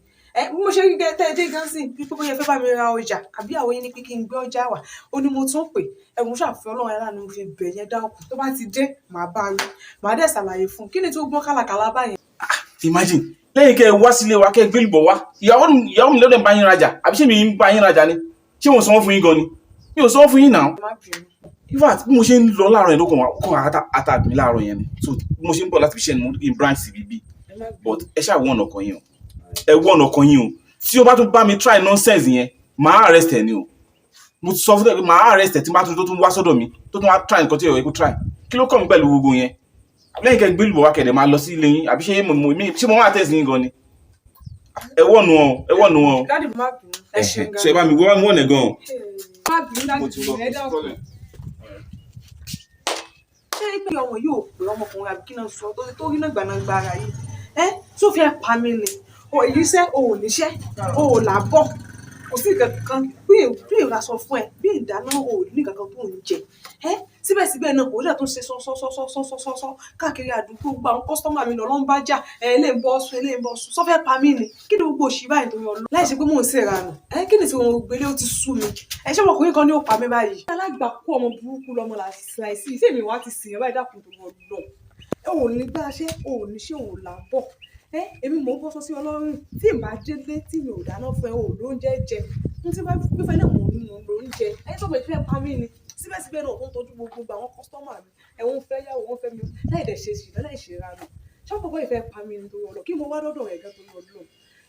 bí mo ṣe rí tẹ́ẹ̀dé gan sí pípé bóyá fẹ́ bá mi ra ọjà àbí àwọn yín ní pé kí n gbé ọjà wá ó ní mo tún pè ẹ̀wọ̀n ṣàfihàn Ọlọ́run ẹ̀rá ni mo fi bẹ̀ yẹn dákun tó bá ti dé màá bá rí màá dẹ̀ ṣàlàyé fún un kí ni tó gbọ́n kálàkálà báyẹn. imagine lẹ́yìn kẹ́ ẹ wá sílé wa kẹ́ ẹ gbélùbọ̀ wá ìyàwó mi lọ́dẹ̀ ń bá yín rajà àbí ṣé mi ń bá yín rajà ni ṣé mo sanwó fún yín gan ni mi ò sanwó fún yín náà. má bínú. in fact bí mo ṣe ń lọ láàárọ̀ yẹn ló kàn àtàgbé mi láàárọ̀ yẹn ni so bí mo ṣe ń bọ̀ láti fi ṣe ní branch CBB but ẹ ṣáà wọ́n ọ̀nà kan yín o ẹ wọ́n ọ̀nà kan yín o tí o bá tún bá mi try nonsense yẹn màá arrest ẹ ni o mo ti sọ fún ẹ pé màá arrest ẹ tí bá tún tó tún wá sọ́dọ̀ mi tó tún wá try nǹkan tí ẹ kó try kí ló kàn mí pẹ̀lú gbogbo yẹn lẹ́yìn kẹ́ gbé lùbọ̀ wá kẹ̀dẹ̀ máa lọ sí ilé yín àbí ṣé mo máa tẹ̀sí yín gan ni ẹ wọ́nu wọn o dádì má bínú ẹ ṣeun gan. ṣe ẹ bá mi wọ́n ẹ̀ gan o. má bínú dádì ẹ dákun. ṣé pé ọmọ yóò pè ọmọkùnrin àbí kí náà sọ tó rí náà gbànàgbà ara yìí tó fi ẹ pa mí ni o ìríṣẹ́ o ò níṣẹ́ o ò làbọ̀ kò sí kankan bí ìrora sọ fún ẹ bí ìdáná o ò ní kankan tó ń jẹ síbẹ̀síbẹ̀ náà kò dẹ̀ tó ṣe sọ́sọ́sọ́sọ́sọ́sọ́ káàkiri àdúgbò gba àwọn kọ́sítọ́mà mi lọ ń bá jà ilé ń bọ́ sùn sọ́fẹ́ pa mí ni kí ni gbogbo òṣì báyìí tó yọ lọ láì ṣe pé mò ń ṣèrà nù kí ni tí wọn gbélé ó ti sú mi ṣé ọmọkùnrin kan ní ó pa mí báyìí. alágbà kó ọmọ burúkú lọmọ láìsí ìṣe mi wá ti sìn ẹ báyìí dákun tó wọ lọ ò ní gbá ṣe ò ní ṣe ò làbọ̀ èmi mò ń bọ́ sọ sí ọlọ́run tí ì bá délé tí mi ò dáná fún ẹ ò lóúnjẹ jẹ n tí bá fífẹ́ náà mò ń lóúnjẹ tó bẹ̀ fẹ́ pa mí ni síbẹ̀síbẹ̀ náà ó ń tọ́jú gbogbo àwọn kọ́sítọ́mà mi ẹ̀wọ̀n fẹ́ yàwó wọn fẹ́ mi láì dẹ̀ ṣe ṣìnà láì ṣe ra mi ṣọ́pọ̀pọ̀ ìfẹ́ pa mi nítorí ọ̀rọ̀ kí mo wá dọ́dọ̀ rẹ̀ gan torí ọdún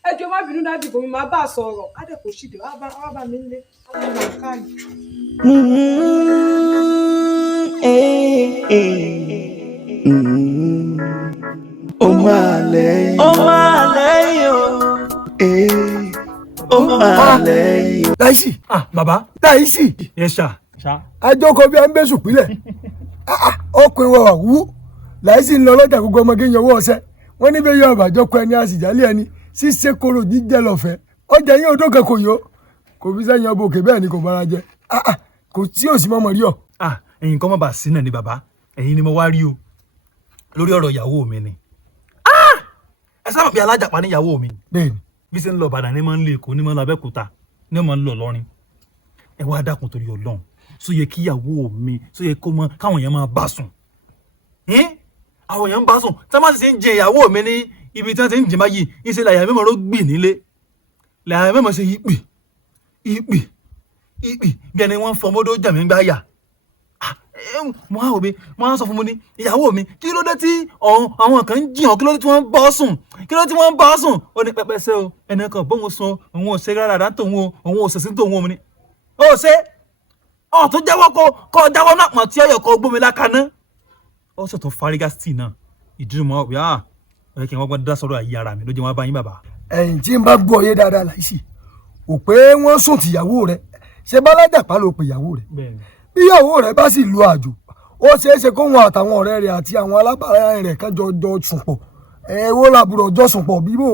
ẹjọ́ má bínú dájú bòmí máa bá a sọ̀rọ̀ adẹ́kọ̀ọ́ ṣìdè wá bá mi lé ó máa lẹ́yìn ó máa lẹ́yìn. láìsí bàbá láìsí ẹ ṣá. àjọkọ bí a ń bẹ sùpìlẹ̀ ọkùnrin wa wú láìsí ń lọ lọ́jà gbogbo ọmọge yanwó ọ̀sẹ̀ wọ́n níbẹ̀ yọ àbàjọkọ ẹni àsìjálẹ̀ ẹni ṣíṣe koro jíjẹ lọ́fẹ̀ẹ́ ọjà yín ò dókè kò yó kò fi sẹ́yìn ọbọ̀ òkè bẹ́ẹ̀ ni kò bára jẹ kò tí ò sí mọ́mọ́ rí ọ. ẹ̀yin kọ́ mọ́ bá sí náà ni bàbá ẹ̀yin ni mo wá rí o lórí ọ̀rọ̀ ìyàwó mi ni ẹ sábà bí alájàpá ní ìyàwó mi bẹ́ẹ̀ni bí ṣe ń lọ Ìbàdàn ní máa ń lé Èkó ní máa ń lọ Abẹ́òkúta ní máa ń lọ Ìlọrin ẹ wá dákun torí Ọlọ́run só yẹ kí ìyàwó mi só yẹ kó mọ káwọn èèyàn máa bá sùn àwọn èèyàn ń bá sùn tí wọ́n bá sì ṣe ń jẹ ìyàwó mi ní ibi tí wọ́n ti ń jẹ báyìí ìṣe làyà mímọ́ ló gbì nílé làyà mímọ́ ṣe ìpì bí ẹni wọ́n fọ mọ́dọ́ jà mí gbá yà mo á wò mí mo á sọ fún mi ní ìyàwó mi kí ló dé tí àwọn kan ń jiyàn kí ló dé tí wọ́n ń bọ́ sùn kí ló dé tí wọ́n ń bọ́ sùn ó ní pẹpẹsẹ o ẹnìkan bóun sọ òun ò ṣe rárá tòun o òun ò ṣèṣin tòun o mi ni ó ṣe ọ tó jẹ́wọ́ kó jáwọ́ náà pọ̀ tí ọyọ̀ kó gbómi lákaná ó sì tún fárígá sí náà ìdúró wí ẹ kí wọ́n gbọ́n dá sọ́rọ̀ ayé ara mi ló jẹ́ wọn bá yín bàbá. ẹ̀yìn tí n bá gbọ́ yé dáadáa láìsí ò pé wọ́n sùn tìyàwó rẹ̀ ṣe bá lájàpá ló pe ìyàwó rẹ̀ bí ìyàwó rẹ̀ bá sì lu àjò ó ṣeé ṣe kó wọn àtàwọn ọ̀rẹ́ rẹ̀ àti àwọn alábàárà rẹ̀ kan jọ sùn pọ̀ wo làbúrò jọ sùn pọ̀ bíbò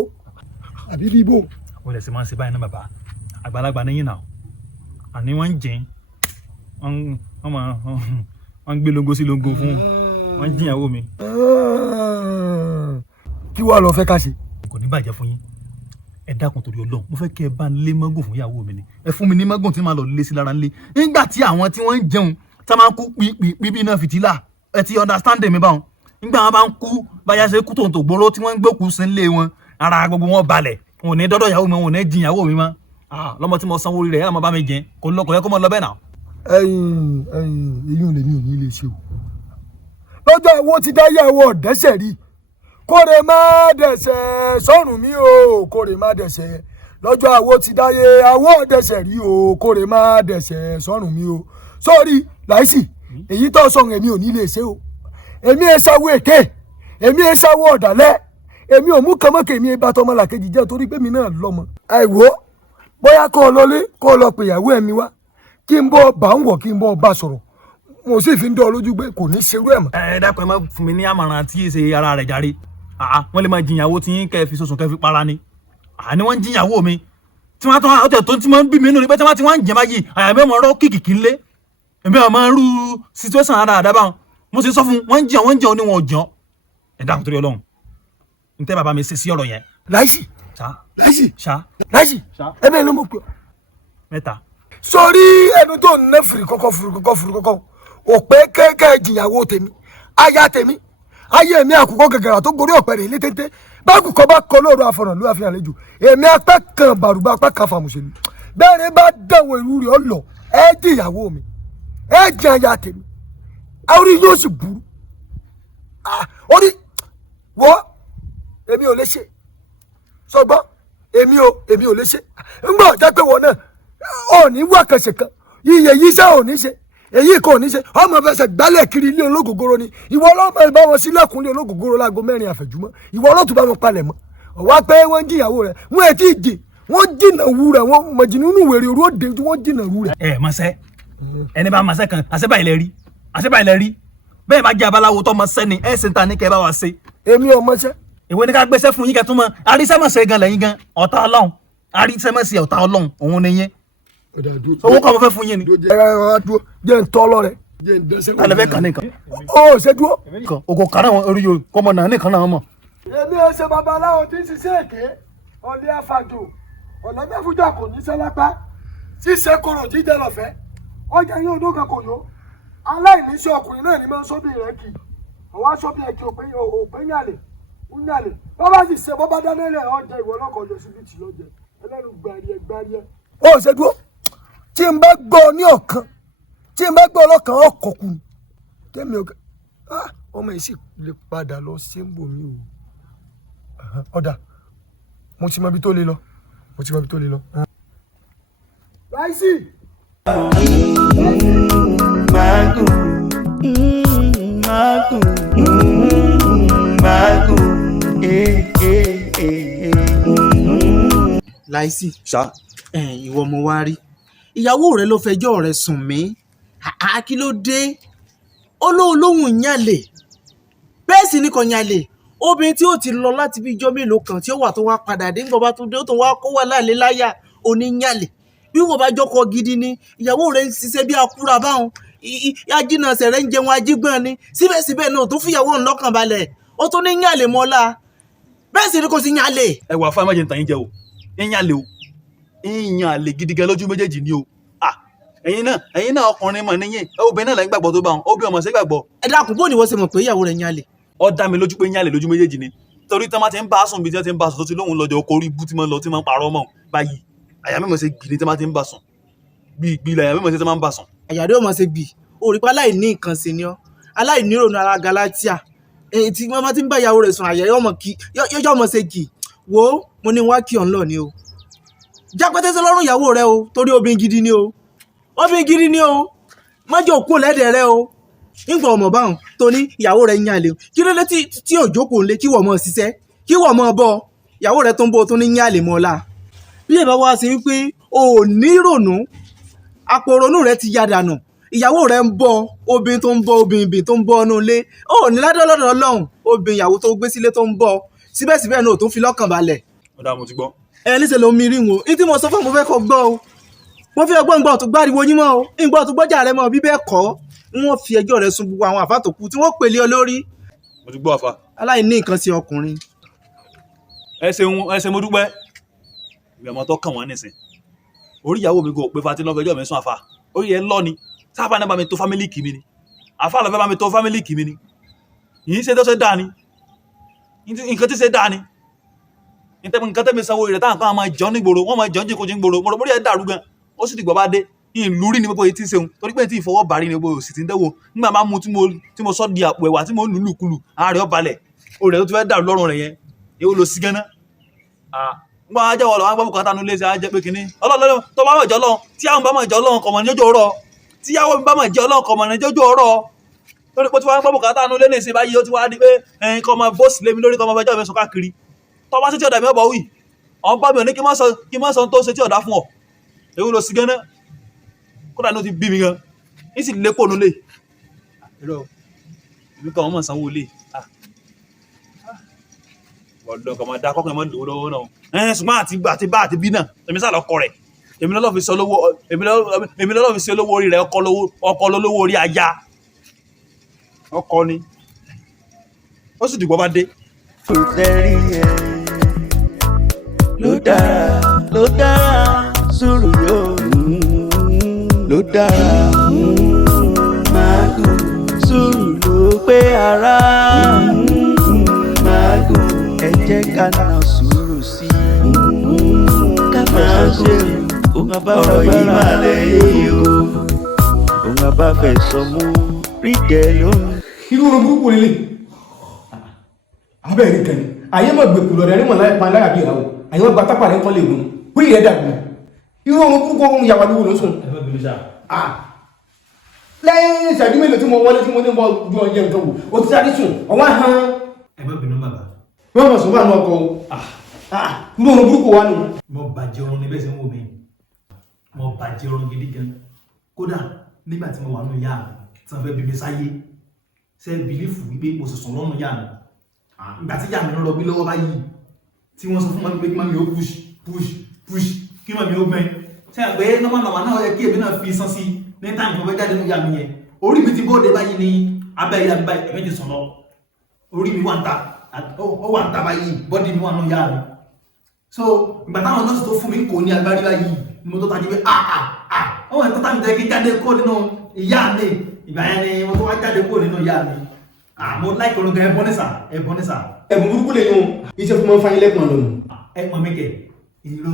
àbí bíbò. ó lè ṣe máa ń ṣe báyìí náà bàbá àgbàlagbà níyìn náà àní wọ́n ń jìn wọ́n ń gbé longo sí longo fún wọ́n ń jìyàwó mi. kí wàá lọ fẹ́ ká ṣe. kò ní bàjẹ́ fún yín ẹ dákun torí Ọlọ́run mo fẹ́ kẹ́ ẹ bá ń lé mọ́gùn fún ìyàwó mi ni ẹ fún mi ní mọ́gùn tí màá lọ lé sí lára ńlé nígbà tí àwọn tí wọ́n ń jẹun tá máa ń kú pípí náà fìtílà ẹ ti understand mi báwọn nígbà wọn bá ń kú báyà ṣe kú tòun tó gbóró tí wọ́n ń gbókùú sí ńlé wọn ara gbogbo wọn balẹ̀ wọn ò ní dọ́dọ̀ ìyàwó mi wọn ò ní jin ìyàwó mi mọ́ lọ́mọ tí mo sanwó orí rẹ̀ yàrá máa bá mi jẹ kò yẹ kó mọ lọ bẹ́ẹ̀ náà. eyín lèmi ò ní lè ṣe o lọ́jọ́ àwọn ti dá yàwó ọ̀dẹ́sẹ̀ rí kóre má dẹ̀sẹ̀ sọ́run mi o kóre má dẹ̀sẹ̀ lọ́jọ́ àwo ti dáyé àwọ̀ dẹ̀sẹ̀ rí o kóre má dẹ̀sẹ̀ sọ́run mi o sọ́ọ̀rì láìsí èyí tó sọ̀rọ̀ èmi ò ní lè ṣe o èmi ẹ sáwó èké èmi ẹ sáwó ọ̀dàlẹ̀ èmi ò mú kànmọ́kè mi bá tọmọ làkejì jẹ́ torí pé mi náà lọ́mọ. àìwò bóyá kó o lọlé kó o lọ pè ìyàwó ẹ̀mí wá kí n bọ́ bá ń wọ̀ kí n bọ́ bá sọ̀rọ̀ mo sì fi ń dán ọ lójú pé kò ní ṣerú ẹ̀ mọ́. ẹ dákun ẹ má fún mi ní àmọ̀ràn tí ṣe ara rẹ̀ jàre. Wọ́n lè máa jìyàwó tí yín kẹ́ fi sọ̀sùn kẹ́ fi para ni. Ni wọ́n ń jìyàwó mi tí wọ́n tán ọ̀tẹ̀ tó ti máa ń bí mi nínú ni pé tí wọ́n ti wá ń jẹ báyìí àyà mi ọmọ ọ̀rọ̀ kìkìkì ńlé èmi ọmọ rú situation ara àdábà wọn mo ti sọ fún wọ́n ń jẹun ní wọn ò jẹun. Ẹ dákun torí Ọlọ́run n tẹ́ bàbá mi ṣe sí ọ̀rọ̀ yẹn. láìsí ṣá ẹ bẹ́ẹ̀ ló mọ̀ pé mẹ́ta. sórí ẹnu tó ń ná fìrì kọ́kọ́ òpè kẹ́kẹ́ jìyàwó tèmi aya tèmi ayé mi àkùkọ gàgàrà tó gorí ọ̀pẹ rẹ̀ létété báàkù kọ́ bá kọ́ lóòrò àfọ̀nà ló àfihàn àlejò èmi apá kan bàrùbá apá kan fàmùsẹ̀lú bẹ́ẹ̀ ni bá dẹ̀wọ̀ ìlú rẹ̀ ọ lọ ẹ jìyàwó mi ẹ jẹ aya tèmi orí yóò sì burú orí wọ́ èmi ò lè ṣe sọgbọ́n èmi ò lè ṣe ńgbọ́ jẹ́ pé wọ́n náà ò ní wá kẹsẹ̀ kan iye yìí sẹ́ ò ní ṣe èyí kò ní ṣe ọmọ fẹsẹ̀ gbálẹ̀ kiri ilé ológogoro ni ìwọ ọlọ́mọ ìbá wọn sílẹ̀kùn ilé ológogoro láago 4 àfẹ̀júmọ́ ìwọ ọlọ́tún bá wọn palẹ̀ mọ́ ọ̀wá pé wọ́n jìyàwó rẹ̀ wọ́n ẹ̀ tí ì jì wọ́n jìnà wú rẹ̀ wọ́n mọ̀jìnnú wèrè orú òde tí wọ́n jìnà wú rẹ̀. ẹ mọ̀sẹ́ ẹni bá mọ̀sẹ́ kan àṣẹ́bà ilẹ̀ rí bẹ́ẹ̀ bá jẹ́ abaláwo tó mọ̀sẹ́ ni ẹ̀ ṣe ń ta ní kẹ́ bá wa ṣe. èmi ò mọ̀sẹ́. ìwé ní ká gbéṣẹ́ fún yín kẹ́ tún mọ́ arísẹ́mọ̀sẹ́ gan lẹ́yìn gan ọ̀tá Ọlọ́run arísẹ́mọ̀sẹ́ ọ̀tá Ọlọ́run òun ni yín owó kọ́ mo fẹ́ fún yín ni. jẹ́ ń tọ́ lọ́rẹ̀. alẹ́ fẹ́ kàn nìkan. ó ṣe dúró. ògùn kan náà orí yòó kọ́mọ náà nìkan náà mọ̀. èmi ò ṣe babaláwo tí ń ṣiṣẹ́ èké ọdẹ àfàjò ọ̀nà mẹ́fújà kò ní sẹ́lápá ṣíṣe koro jíjẹ lọ́fẹ̀ẹ́ ọjà yín odó kan kò yó aláìníṣẹ́ ọkùnrin náà ní máa ń sóbì rẹ̀ kì àwọn aṣọ́bì ẹ̀kí òpin yàlè ń yàlè bọ́bá sì ṣe bọ́bá dáná lẹ̀ ọjà ìwọ lọ́kọ̀ ọjọ́ síbi tì lọ́jẹ ẹlẹ́nu gbàríẹ. ó ṣe dúró tí n bá gbọ́ ní ọ̀kan tí n bá gbọ́ ọlọ́kan ọkọ̀ kù tẹ́mi ọ̀gá ọmọ yìí sì lè padà lọ sẹ́ńbò mi o ọ̀dà mo ti mọ ibi tó lè lọ láìsí. láìsí ìwọ mo wá rí ìyàwó rẹ ló fẹjọ́ rẹ sùn mí kí ló dé olóhùn yàlè bẹ́ẹ̀ sì ni kò yàlè obìnrin tí ó ti lọ láti bí ijọ́ mélòó kan tí ó wà tó wá padà dé nígbà bá tó dé ó tó wá kó wà láàlé láyà oníyàlè bí wọ́n bá jọkọ gidi ni ìyàwó rẹ ń ṣiṣẹ́ bí akúra báwọn ajínàṣẹ rẹ ń jẹun ajígbọ́n ni síbẹ̀síbẹ̀ náà tó fìyàwó ńlọ́kàn balẹ̀ ó tó ní yàlè mọ́lá bẹ́ẹ̀ sì ni kò sí yàlè. ẹ wà fún amájẹ ntàn yín jẹ o yàlè o yàlè gidi gan lójú méjèèjì ni o ẹ̀yin náà ọkùnrin mọ̀ níyìn obìnrin náà lẹ́yìn gbàgbọ́ tó bá wọn obìnrin ọmọ sí gbàgbọ́. ẹ dákun bó ni wọ́n ṣe mọ̀ pé ìyàwó rẹ̀ yàlè. ó dá mi lójú pé yàlè lójú méjèèjì ni torí tí wọ́n ti ń bá a sùn bí tí wọ́n ti ń bá a sùn tó ti lóhùn lọ́jọ́ okòó rí ibú tí wọ́n lọ tí wọ́n parọ́ mọ́ báyìí àyà mímọ̀ ṣe gbì ní tí wọ́n ti ń bá sùn bí ìgbìlẹ̀ àyà mímọ̀ ṣe ti máa ń bá sùn. àyà rẹ̀ ó mọ̀ ṣe gbì òrìpá aláìní nǹkan sí ni ọ́ aláìní ìrònú ara galatia tí wọ́n bá ti ń bá ìyàwó rẹ̀ sùn àyà yóò mọ̀ ṣe gbì wo mo ní wá kí ọ̀ ń lọ ni o jápẹ́tẹ́sẹ́ lọ́rùn ìyàwó rẹ o torí obìnrin gidi ni o mọ́jọ́ òkú lẹ́dẹ̀ rẹ o nígbà ọmọ báwọn tó ní ìyàwó rẹ yàn lè kí ló dé tí òjókòó lé kí wọ́n mọ̀ ṣiṣẹ́ kí wọ́n mọ̀ bọ́ ìyàwó rẹ tó ń bọ́ tó ní yàn lè mọ́ la bí ẹ bá wá sí wípé o ò ní ìrònú àpò ìrònú rẹ ti yá dànù ìyàwó rẹ ń bọ́ obìnrin tó ń bọ́ obìnrin tó ń bọ́ ọ́nú ilé o ò ní ládọ́ lọ́dọ̀ Ọlọ́run obìnrin ìyàwó tó gbé sílé tó ń bọ́ síbẹ̀síbẹ̀ náà ò tó fi lọ́kàn balẹ̀. ọ̀dà mo ti gbọ́. ẹ níṣẹ́ ló ń mi rí wọn ní tí mo sọ fún mo fẹ́ kọ́ gbọ́ o mo fi ọgbọ́n gbọ́ tó gbáriwo yín mọ́ o ìgbọ́ tó gbọ́jà rẹ mọ́ bí bẹ́ẹ̀ kọ́ wọ́n fi ẹjọ́ rẹ sun gbogbo àwọn àfáà tó kù tí wọ́n pèlé ọ lórí. mo ti gbọ́ àfa. aláìní nǹkan sí ọkùnrin. ẹ ṣe mo dúpẹ́ ìgbàmọ́ tó kàn wọ́n nísìn orí ìyàwó mi kò pé fatí lọ́fẹ̀ẹ́jọ́ mi sún àfa orí ẹ lọ ni sáfà náà bá mi tó fámílì kì mí ni àfa lọ́fẹ́ bá mi tó fámílì kì mí ni yìí ṣe tó ṣe dáa ni nǹkan tí ṣe dáa ni nǹkan tẹ́mi sanwó rẹ̀ táwọn kan máa jọ nígboro wọ́n máa jọ jíkò jí gboro mo rí ẹ dàrú gan ó sì dìgbọ́ bá dé ìlú rí ni gbogbo etí ṣeun torí pé tí ìfọwọ́ bàrí ni gbogbo òsì ti ń dẹ́wò nígbà máa mú tí mo sọ di àpò ẹ̀wà tí mo lùlùkulù ààrẹ ọbalẹ̀ orí rẹ̀ tó ti fẹ́ dàrú lọ́rùn rẹ̀ yẹn èwo ló sí gánná gbọ́n ajá wọ̀ lọ wọ́n gbọ́ bùkátà nulẹ̀ sí ajẹ́ pé kínní ọlọ́lọ́lọ́ tó bá mọ̀ jọ́ lọ́n tí àwọn bá mọ̀ jọ́ lọ́n kọ̀mọ̀ ní ojú ọ̀rọ̀ tí àwọn bá mọ̀ jọ́ lọ́n kọ̀mọ̀ ní ojú ọ̀rọ̀ lórí pé tí wọ́n gbọ́ bùkátà nulẹ̀ ní ìsìn báyìí ó ti wá di pé kọ́ máa bó sílé mi lórí kọ́ máa fẹjọ́ mi sọ káàkiri tó bá sí tí ọ̀dà mi ọ̀bọ̀ wì ọ̀n bá mi ò ní kí má sọ tó ṣe tí ọ̀dà fún ọ èwo ló sí gánná kódà ní ó ti bí mi gan ní sì lépò nulẹ̀ irọ́ ìlú kan wọ́n mọ̀ sanwó lé ọ̀dọ́ kan máa dá kọ́kọ́ mọ́ lòó lọ́wọ́ náà ṣùgbọ́n àti bá àti bí náà èmi sá lọ́kọ rẹ̀ èmi lọ́lọ́ fi ṣe olówó orí rẹ̀ ọkọ lólówó orí aya ọkọ ni ó sì dìgbọ́ bá dé. kò tẹ́rí ẹ̀ ló dára sùúrù yóò ló dára máa gùn sùúrù ló pé ara máa gùn ẹ jẹ́ ká na sùúrù sí ká máa ṣe òun àbá ọ̀rọ̀ yìí máa lẹ́yìn o òun àbá fẹ́ sọ mú rí jẹ lóhùn. irú orun burúkú lélẹ̀ abẹ́rẹ́ kan ni àyè mọ̀ gbèkú lọ́dẹ ẹni mọ̀ láyé pa láyà bí ìràwọ̀ àyè mọ̀ gba tápà rẹ̀ kọ́ lè gùn wí rẹ̀ dàgbù irú orun burúkú ohun yàwá lówó ló sùn. lẹ́yìn ìṣẹ́jú mélòó tí mo wọlé tí mo ní bọ́ ju ọjọ́ nǹkan wò ó ti sáré sùn ọwọ́ hàn. ẹ má bínú bàbá. wọ́n mọ̀ sùn bá nù ọkọ̀ o irú orun burúkú wa nù. mo bàjẹ́ ọrùn níbẹ̀ sí ń wò mí mo bàjẹ́ ọrùn gidi gan kódà nígbà tí mo wà nù yá tí wọ́n fẹ́ bí mi sáyé ṣe bìlífù wípé mo sì sùn lọ́nà yá mi ìgbà tí yá mi lọ bí lọ́wọ́ báyìí tí wọ́n sọ fún mi pé kí mami ó push kí mami ó gbẹ́n ṣe àgbẹ̀ nọ́mà náà yẹ kí èmi náà fi sán sí ní táìmù tó fẹ́ jáde nínú yá mi yẹn orí mi ti bóde báyìí ní abẹ́ yá mi báyìí ẹ̀mí ti sùn lọ orí mi wà ń ta ó wà ń ta báyìí bọ́dì mi wà nù yá mi so ìgbà táwọn nọ́ọ̀sì tó fún mi kò ní agbárí báyìí ni mo tó tají pé ọwọ́ ẹ̀ tó tàbí tẹ́ kí jáde kó nínú ìyá mi ìgbà yẹn ni mo tó wá jáde kó nínú ìyá mi mo láìkí ológun ẹbọn nísà ẹ̀bùn burúkú lè yún iṣẹ́ fún mọ́ fáyín lẹ́kùn lọ́nà ẹ̀pọ̀n mẹ́kẹ̀ ìlò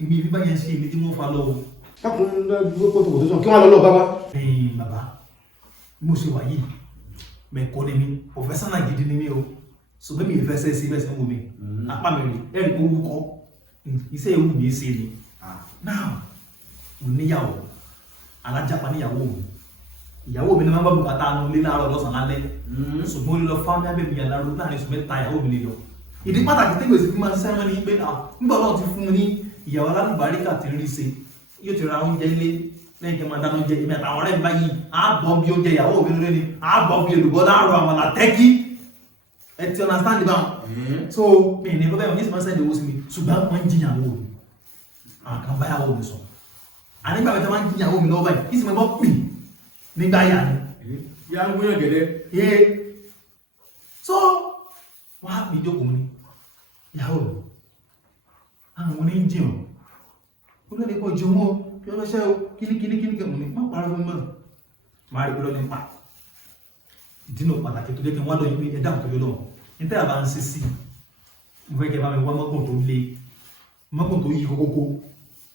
ìmì ìbí báyẹn sí ibi tí wọ́n fa lọ́wọ́ kákùn lọ́dún kòtòkòtò sọ kí wọ́n lọ́lọ́ bá wá. bàbá mo ṣe wà yìí mẹ́kọ́ ni mi pòfẹ́sánà gidi ni mi o ṣùgbọ́n mi ìfẹ́ sẹ́sí bẹ́ẹ̀ sẹ́wọ́ mi apá mi rí ẹ̀rí pé wúkọ́ iṣẹ́ ewu mi ṣe ni now mo níyàwó alájàpá níyàwó mi ìyàwó mi ni máa ń bá bùkátà àánú lé láàárọ̀ lọ́sàn-án lálẹ́ ṣùgbọ́n ó lọ fáwọn abẹ́ mi yàrá ló láàrin oṣù mẹ́ta ìyàwó mi lè lọ ìdí pàtàkì tí gbèsè fi máa ń sẹ́wọ́n ní pé nígbà Ọlọ́run ti fún mi ní ìyàwó alálùbáríkà tí ń rí ṣe yóò ti ra oúnjẹ ilé lẹ́yìn kí n máa dáná oúnjẹ ìmẹ̀ àtàwọn ọ̀rẹ́ mi báyìí àbọ̀ bí oúnjẹ ìyàwó mi lórí ni àbọ̀ bí olùgbọ́ láàárọ̀ àwọn àtẹ́kí ẹ ti understand báwọn so mi ní bọ́bẹ́ wọn ní ìsìnkú sẹ́ndì owó sí mi ṣùgbọ́n wọ́n ń jìyàwó mi àkàn báyàwó mi sọ ànígbà mi tí wọ́n ń jìyàwó mi lọ́wọ́ báyìí ìsìnkú bọ́ pì nígbà yà ni yà ń gbóyàn gẹ̀dẹ̀ yé so wọ́n á fi jókòó ní ìyàwó mi àwọn oníjìyàn olóòdì pọ̀ jù mọ́ kí wọ́n ṣẹ́ kíníkíní kẹ̀mù ní má parí fún mọ́ máa rí pẹ́lọ́ nípa ìdínà pàtàkì tó jẹ́ kí wọ́n lọ ìpé ẹ̀dá tó lọ́wọ́ ní tẹ́yà bá ń ṣe sí mo fẹ́ kẹ́ bá mi wá mọ́gbọ̀n tó lé mọ́gbọ̀n tó yí kókókó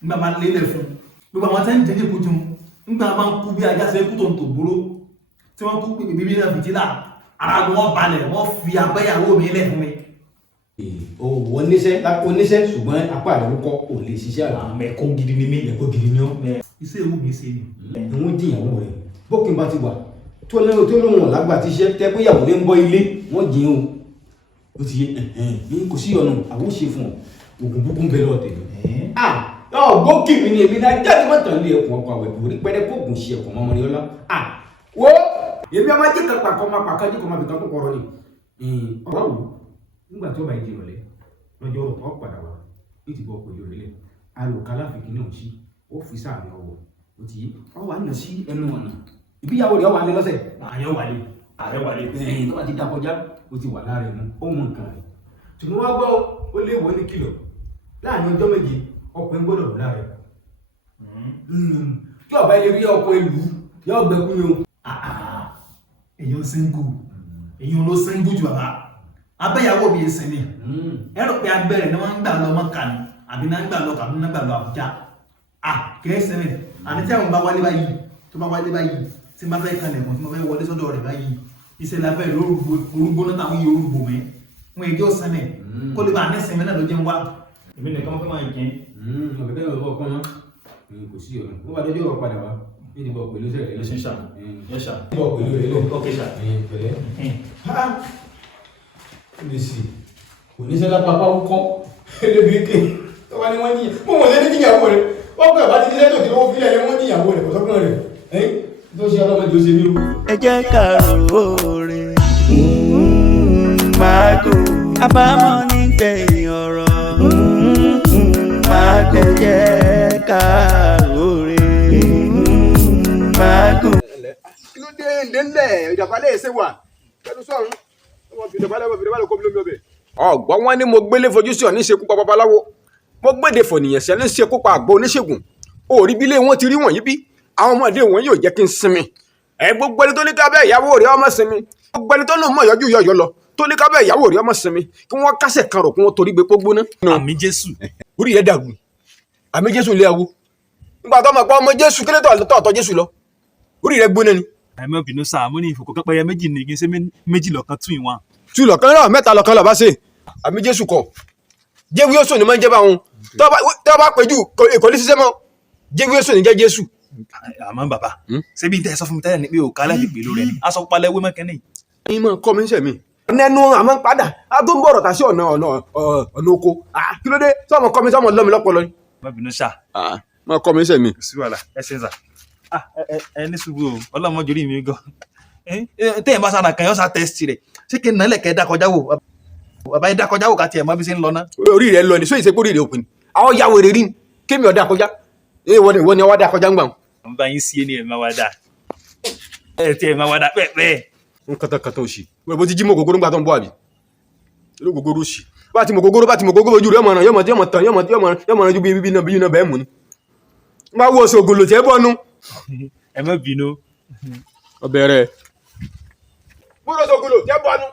nígbà máa lélẹ̀ fún gbogbo àwọn tẹ́ ń jẹ́ kó jùm nígbà máa ń kú bí ajá sí ẹkú tó ń tò gbóró tí wọ́n kú pé bíbí náà fìtílà ara wọn balẹ̀ wọ́n fi abẹ́yàwó mi lẹ̀ fún mi. oníṣẹ́ ṣùgbọ́n apá àdúgbò kò lè ṣiṣẹ́ àgbà. mẹ́kọ́ gidi ni mí. ẹ̀kọ́ gidi ni ọ́. iṣẹ́ ewu mi ṣe ni. ìwọ́n jìyàwó rẹ̀ bókin bá ti wà tó lóhùn lágbà ti ṣe tẹ́ pé ìyàwó lè ń bọ́ ilé wọ́n jìn o ó ti yé kò sí ọ̀nà àwọn ṣe fún ọ ògùn búkú ń bẹ lọ́ọ̀ tẹ̀lé. gbókì mi ni èmi náà jáde mọ́tàn lé ẹkùn ọkọ̀ àwẹ̀ torí pẹ́rẹ́ kóògùn ṣe ẹ̀kọ́ mọ́mọ́ ní ọlá. wo èmi ọmọ jẹ́ kan pàkọ́ máa pàkọ́ jí kò máa fi kan tó kọ̀rọ̀ ni. ọ̀rọ̀ wò nígbà tí ó bá yẹ di ìrọ̀lẹ́ lọ́jọ́ ọ̀rọ̀ kan padà wá ó ti bọ́ ọkọ̀ ìjọ rẹ̀ lẹ̀ alùpùpù aláfikì náà sí ó fi sáàmì ọwọ́ ó ti yé ọ wà nà sí ẹnu ọ̀nà ìbíyàwó rẹ̀ wà ní lọ́sẹ̀. àyẹ̀wálé tó bá ti dá kọjá ó ti wà lára ẹnu ó mọ nǹkan rẹ̀ ṣùgbọ́n wá gbọ́ ó lé wọ́n ní kìlọ̀ láàrin ọjọ́ méje ọkùnrin gbọ́dọ̀ lára ẹ̀ tí ọba ilé rí ọkọ̀ ìlú yóò gbẹ̀kú yóò. èyàn síngù èyàn ló síngù jù bàbá abẹ́yàwó mi ẹsẹ̀ ni ẹ̀rọ pé abẹ́rẹ̀ ni wọ́n ń gbà lọ Mọ́kà ni àbí náà ń gbà lọ kàbí náà gbà lọ Àbújá kẹ́sẹ̀ ni àní tí àwọn bá wálé báyìí tó bá wálé báyìí tí n bá fẹ́ kalẹ̀ mọ́ tí mo fẹ́ wọlé sọ́dọ̀ rẹ̀ báyìí iṣẹ́ la fẹ́ orúgbó náà táwọn yóò rúgbò mẹ́ wọn èdè ọ̀sẹ̀mẹ̀ kó lè bá a nẹ́sẹ̀mẹ̀ náà ló jẹ́ ń wá èmi nìkan mọ́ fẹ́ máa jẹ́ ọ̀bẹ̀kẹ́ náà lọ́wọ́ kan náà kò sí ọ̀nà wọ́n bá dọ́jọ́ ọ̀rọ̀ padà wá ní ìdìbò pẹ̀lú sẹ́rẹ̀ lẹ́sẹ̀ ṣíṣà yẹ́ṣà ìdìbò pẹ̀lú rẹ̀ lẹ́ ọkẹ́ ṣà pẹ̀lẹ́ lè sí oníṣẹ́ lápá kọ́ ẹlẹ́bìrìkẹ́ tó wá ní wọ́n ní mọ̀ wọ́n lé ní ìyàwó rẹ̀ wọ́n pẹ̀ bá ti ní sẹ́tò tí ó fi lẹ́lẹ́ wọ́n ní ìyàwó rẹ̀ kọ̀sọ́gbọ́n rẹ̀ tó ṣe ọlọ́mọdé ó ṣe mí o. ẹ jẹ́ ká ròore mágùn àbámọ̀ nígbẹ̀yìn ọ̀rọ̀ mágùn ẹ jẹ́ ká ròore mágùn. kí ló dé ǹdẹ́ńlẹ̀ ìdàpálẹ̀ ṣe wà kẹ́lu sọ̀rùn wọ́n fi ìdàpálẹ̀ kó mi lómi ọbẹ̀. ọgbọ́n wọn ni mo gbélé fojú sí ọ ní ìṣekúpa babaláwo mo gbéde fònìyàn sí ọ ní ìṣekúpa àgbo oníṣègùn òòrí bí ilé wọn ti rí wọ̀nyí bí àwọn ọmọdé wọn yóò jẹ́ kí n sinmi gbogbo ẹni tó ní kábẹ́ ìyàwó rẹ̀ ọmọ sinmi gbogbo ẹni tó lóun mọ̀ yọjú yọ̀yọ̀ lọ tó ní kábẹ́ ìyàwó rẹ̀ ọmọ sinmi kí wọ́n kásẹ̀ kan rò kí wọ́n torí gbé pógbóná. àmì jésù. orí rẹ̀ dàrú àmì jésù ilé awo nígbà tó mọ̀ pé ọmọ jésù kí ló tọ̀ jésù lọ orí rẹ̀ gbóná ni. ẹ má bínú sáà mo ní ìfòkò pẹ́pẹ́yẹ méjì ní kí n ṣe méjì lọ́kàn tún ìwọ̀n. tú lọ́kàn náà mẹ́ta lọ́kàn lọ́ba ṣe àmì jésù kọ jẹ́wé ó sùn ní máa ń jẹ́ bá wọn tó bá péjú kò ní ṣiṣẹ́ mọ́ jẹ́wé ó sùn ní jẹ́ jésù. àmọ́ bàbá ṣé bí n tẹ́ ẹ sọ fún mi tẹ́lẹ̀ ní pé òkà láti pè lórí ẹni aṣọ palẹ̀ ewé mẹ́kẹ́ nìyí. ẹyin máa kọ́ mi ń sẹ̀mí. nẹnu àmọ́ padà a tó ń bọ̀rọ̀ tà sí ọ̀nà oko kí ló dé sọ́mọ kọ́ mi sọ́mọ lọ́mi lọ́pọ̀lọ́ ni. má bínú sá. máa kọ́ mi ń sẹ̀mí. kò sí wàhálà ẹ ṣe ń sà. ẹ ní ṣubú o ọlọ́mọdé orí mi gan. téèyàn bá sára kan yọ sá tẹ́sítì rẹ̀ ṣé kí n nàlẹ̀ kẹ́ dákọjá wò bàbá yẹn dákọjá wò ká tiẹ̀ mọ́ bí ṣe ń lọ ná. orí rẹ̀ lọ ni sóyè sẹ́kó orí rẹ̀ òpin àwọn ya wèrè rí ni kémi ọ̀dà kọjá ìwọ ni ọwọ́ dà kọjá ń gbà. àwọn bá yín sí ẹni ẹ̀ máa wá dà ẹ̀ tí ẹ̀ máa wá dà pẹ́ẹ́pẹ́. n kàtàkàtà òsì bó ti jí mọ́ gògóró ńgbà tó ń bọ̀ àbí ló gògóró òsì bá ti mọ̀ gògóró ojú rẹ̀ yọmọ tán yọmọ ju bí iná bẹ́ẹ̀ mú ni. n bá wo oṣù ògùn lò tẹ́ bọ́nu. ẹ má bínú. ọbẹ̀ rẹ̀ mo lọ sọ̀gùn lò tẹ́ bọ́nu.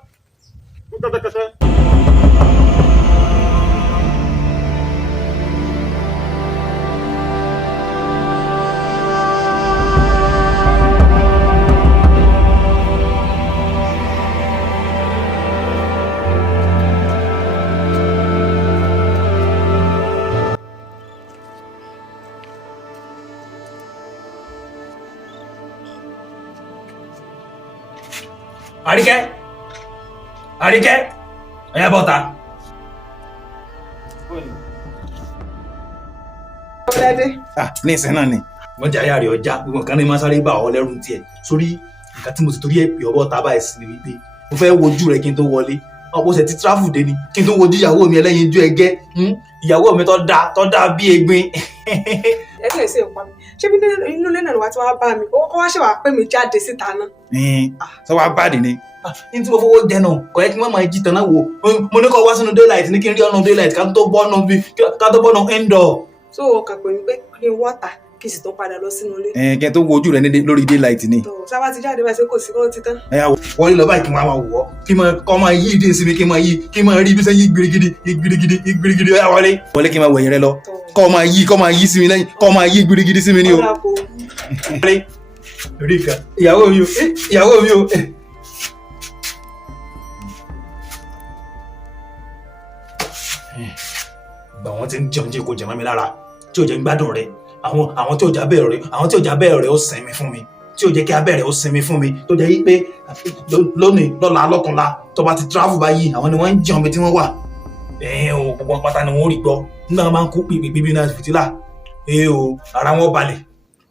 Àríkẹ́ ẹ̀yà bọ́ta. ní ìsìn náà ni wọ́n jẹ́ àyà rẹ̀ ọjà gbogbo nǹkan ní máa sáré bá ọ lẹ́rù tiẹ̀ sórí nǹkan tí mo sì torí ẹ̀ pè ọ́ bọ́ta báyìí sí ni wípé mo fẹ́ wojú rẹ̀ kí n tó wọlé ọ̀pọ̀ ṣe ti tráfù dé ni kí n tó wojú ìyàwó mi ẹlẹ́yinjú ẹgẹ́ ìyàwó mi tó dáa bí egbin. ẹ kìí ṣe ìpa mi ṣé bí inú ilé náà ni wàá ti wá bá mi ó wá ṣe wàá pè mí jáde síta náà. sọ wá báàdì ni ní tí mo fowó jẹ náà kò yẹ kí wọ́n máa jí tán náà wò mo ní kó wá sínú daylight ní kí n rí ọ̀nà daylight ká tó bọ́nà indoor. so ọkàn pè mí pé kí n wọ́ta kí n sì tó padà lọ sínú ilé. kí n tó wo ojú rẹ lórí daylight ni. sábà ti jáde báyìí ṣe kò sí kó ti tán. wọlé lọ báyìí kí n máa wọ̀ ọ́ kí n máa yí ìdí ìsinmi kí n máa rí ibi sẹ́yìn gbirigidi ọ̀yà wọlé kí n máa wẹ̀yìn rẹ lọ kọ́ máa yí sí mi lẹ́yìn kọ́ máa yí gbirigidi sí mi ní o. ìyàwó mi o. gbà wọ́n ti ń jẹun jẹ́ kó jẹ mọ́ mi lára tí ò jẹ́ ń gbádùn rẹ àwọn tí ò já bẹ́ẹ̀ rẹ ó sinmi fún mi tí ò jẹ́ kí abẹ́rẹ́ ó sinmi fún mi tó jẹ́ yí pé lónìí lọ́la lọ́tùnla tó bá ti travel báyìí àwọn ni wọ́n ń jẹun bí tí wọ́n wà o gbogbo pátá ni wọ́n rí gbọ́ nígbà wọn máa ń kú pípípí náà fìtílà o ara wọn balẹ̀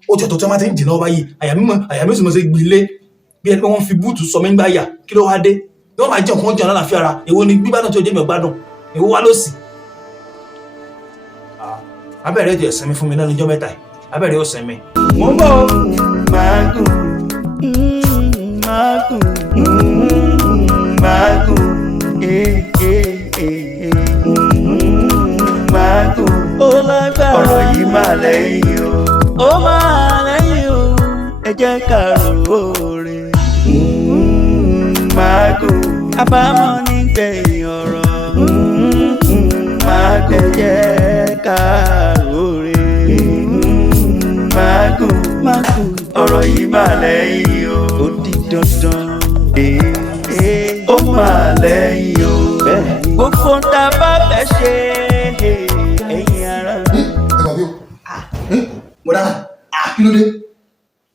ó jẹ́ tó tí wọ́n ti ń jìnnà báyìí àyà mi sì mọ̀ sí gbilé bí ẹni pé wọ́n fi búùtù sọ mí ń gbá yà kí ló wá dé bí wọ́n máa jẹun kó jẹun lálàáfíà ara èwo ni gbígbádùn tí ò jẹ́ mi ò gbádùn èwo wá ló sì. abẹ́rẹ́ ti ẹ̀sìn mi fún mi lẹ́nu ọjọ́ mẹ́ta yìí abẹ́rẹ́ ó sinmi. mo ń bọ̀ mágùn ó lágbára ọ̀rọ̀ yìí máa lẹ́yìn ó máa lẹ́yìn o ẹ jẹ́ ká ròore mágùn àbámọ̀ nígbẹ̀yìn ọ̀rọ̀ mágùn ẹ jẹ́ ká ròore mágùn ọ̀rọ̀ yìí máa lẹ́yìn ó di dandan ó máa lẹ́yìn o gbogbo tá a bá fẹ́ ṣe ẹ̀yin ara. mo dára kí ló dé.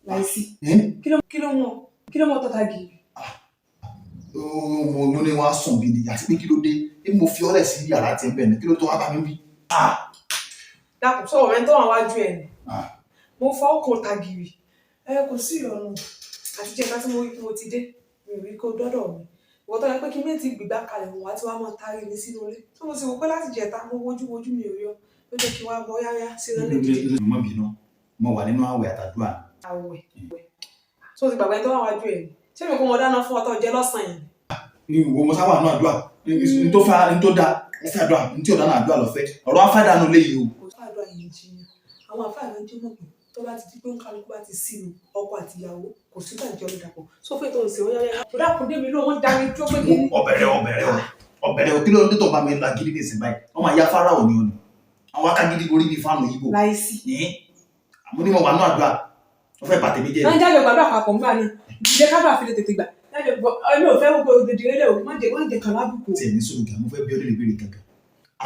láìsí kí ló mọ tọ́ta gidi. mo ní wọn á sùn bí ni àti pé kí ló dé bí mo fi ọlẹ sí yàrá tí ń bẹ ní kí ló tó wá bá mi bí. dàpọ̀ sọ̀rọ̀ rẹ tó wà wájú ẹ̀ ni mo fọ́ ọkàn tagìrì kò sí ìrọ̀rùn àti jẹ́ ká tí mo rí kí mo ti dé mi ò rí kó dọ́dọ̀ mi ìwọ́n tó yẹ pé kí méjì gbìgbà kalẹ̀ wọ́n wá tí wàá mọ̀ tárí mi sínú ilé tó mo sì wò pé láti jẹ̀ta mo wojú mi ò rí ọ ló jẹ́ kí wàá bọ́ yáyá sí lọ́lẹ̀ kejì. mo bínú mo wà nínú àwẹ̀ àtàdúrà. àwẹ̀ tó ti gbàgbé tó wà wájú ẹ̀ ṣé mi kò mọ dáná fún ọtọ jẹ lọ́sàn-án ní ìwò mo sábà náà àdúrà ní tó fa ní tó dáa ní sí àdúrà ní tí ò dáná àdúrà lọ́fẹ́ ọ̀rọ̀ afádànù léyìí o. kò sí àdúrà yìí jiyàn àwọn àfáàní jẹ́ mọ̀ pé tó bá ti di pé kálukú bá ti sínú ọkọ àti ìyàwó kò sí bàjẹ́ olùdàpọ̀ sófin tó ń ṣe wọ́n yára kò dákun dé mi ló wọ́n darí tó pé kí ni. ọbẹ̀rẹ̀ o kí ló ń tó bá mi la gidi ní ìsìn báyìí wọ́n máa ya fáráò ní òní àwọn akágídí orí bíi fáànù yìí bò. láìsí. àmọ́ ní mo wà ní àdúrà wọ́n fẹ́ bàtẹ́ mi jẹ́. náà jáde gbàdúrà papọ̀ nígbà náà ìdílé kábà fi lè tètè gbà jáde ẹni ò fẹ́ gbogbo òdòdó ilé o má jẹ kàn lábùkù. tí ẹni sọ̀rọ̀ gà mo fẹ́ bí ọdún ìbéèrè kankan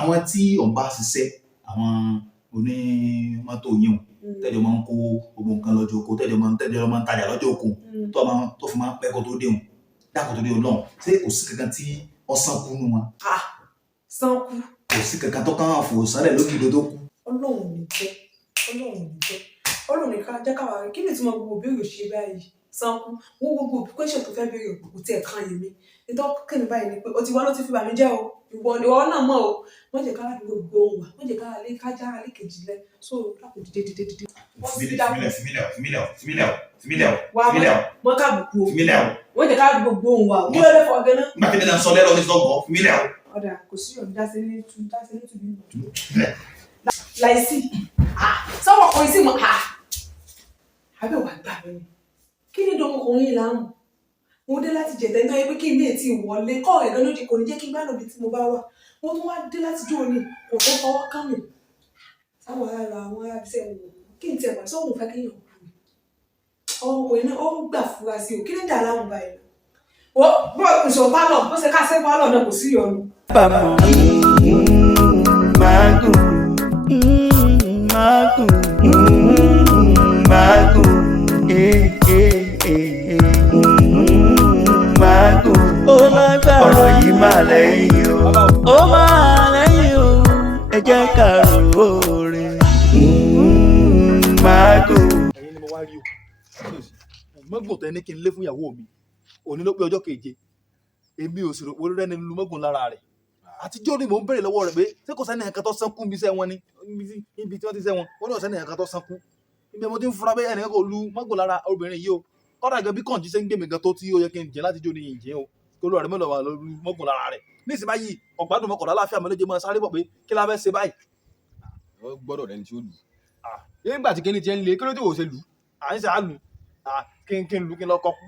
àwọn tí ọ̀n bá ṣiṣẹ́ àwọn onímọ́tò yìí tẹ́jọ́ máa ń kó gbogbo nǹkan lọ́jọ́ oko tẹ́jọ́ máa ń tajà lọ́jọ́ oko tó fi máa ń pẹ́ kó tó déhùn dákò tó dé ọlọ́run ṣé kò sí kankan tí ọ sánkú nù wọn. sánkú. kò sí kankan tó kàn fò sálẹ̀ lókè ìdó tó kú. ọlọ́run ní jẹ́ ọlọ́run ní ká jẹ́ káwa rẹ̀ kí ni tí mo gbogbo béèrè ṣe báyìí sánkú wọ́n gbogbo kwẹ́sẹ̀ tó fẹ́ béèrè òkùnkùn tí ẹ̀ kan yìí mi nítorí kẹ́ni báyìí ni pé o ti wá ló ti fi bà mí jẹ́ o ìwọ náà mọ̀ o wọ́n jẹ́ ká ládùúgbò gbóhùn wá wọ́n jẹ́ ká lé kájá alẹ́ kejì lẹ so lápò dìde. fìmílẹ̀ wọ́n kábùkù o wọ́n jẹ́ ká ládùúgbò gbóhùn wá o kí ló dé fọ gẹ́nà. nígbà tí mi náà sọ lẹ́rọ ní sọ́gbọ̀n fìmílẹ̀ o. ọ̀dà kò sí ọ̀dà dáṣẹ́ ní tùbí láìsí sọ́wọ́ kan sí mọ́ àbẹ̀ wà gbà mí kí ni dọ́mọ ọkùnrin yìí láàmú mo dé láti jẹ̀tẹ̀ nítorí pé kí ilé tí wọlé kọ́ ẹ̀ gan lóde kò ní jẹ́ kí n gbádùn bí tí mo bá wà mo tún wá dé láti jó ní kò tó fọwọ́ kán mi sáwọn ará àwọn ará bíṣẹ́ wò kí n tiẹ̀ pàṣẹ sọ́wọ́n fẹ́ kéèyàn kú ọkùnrin náà ó gbà fura sí o kí ní dà láwọn báyìí bó ìṣọ̀ pálọ̀ bó ṣe ká sẹ́ pálọ̀ náà kò sí ìyọnu. bàmọ̀ mágùn ó lágbára ọ̀rọ̀ yìí máa lẹ́yìn ó máa lẹ́yìn o ẹ jẹ́ ká rò ó rẹ̀ mágùn. ẹ̀yin ni mo wá rí o mọ́gùn tẹ́ ní kí n lé fún ìyàwó mi òní ló pé ọjọ́ keje èmi ò sì rò pé rẹ́ni lu mọ́gùn lára rẹ̀ àtijọ́ ni mò ń béèrè lọ́wọ́ rẹ̀ pé ṣé kò sẹ́ni ẹ̀kan tó sánkú níbi iṣẹ́ wọn ni níbi tí wọ́n ti ṣẹ́ wọn ó ní ọ̀sẹ́ni ẹ̀kan tó sánkú níbi mo ti ń fura bẹ́ẹ̀ ẹnìkan kò lu mọ́gùn lára obìnrin yìí o kọ́dà gan bí kànjí ṣe ń gbé mi gan tó tí ó yẹ kí n jẹ́ láti jó ní ìjẹ́ o kí olúwa rẹ̀ mọ́ lọ́wọ́ lu mọ́gùn lára rẹ̀ ní ìsìn báyìí ọ̀gbádùn mọ́kànlá láfíà mọ́lẹ́jẹ́ máa sáré bọ̀ pé kí la fẹ́ ṣe báyìí. ó gbọ́dọ̀ rẹni tí ó lù nígbà tí kíni tiẹ̀ ń le kí ló tí wò ṣe lù. à ń ṣe àlù kí n lu kí n lọ kọ́kú.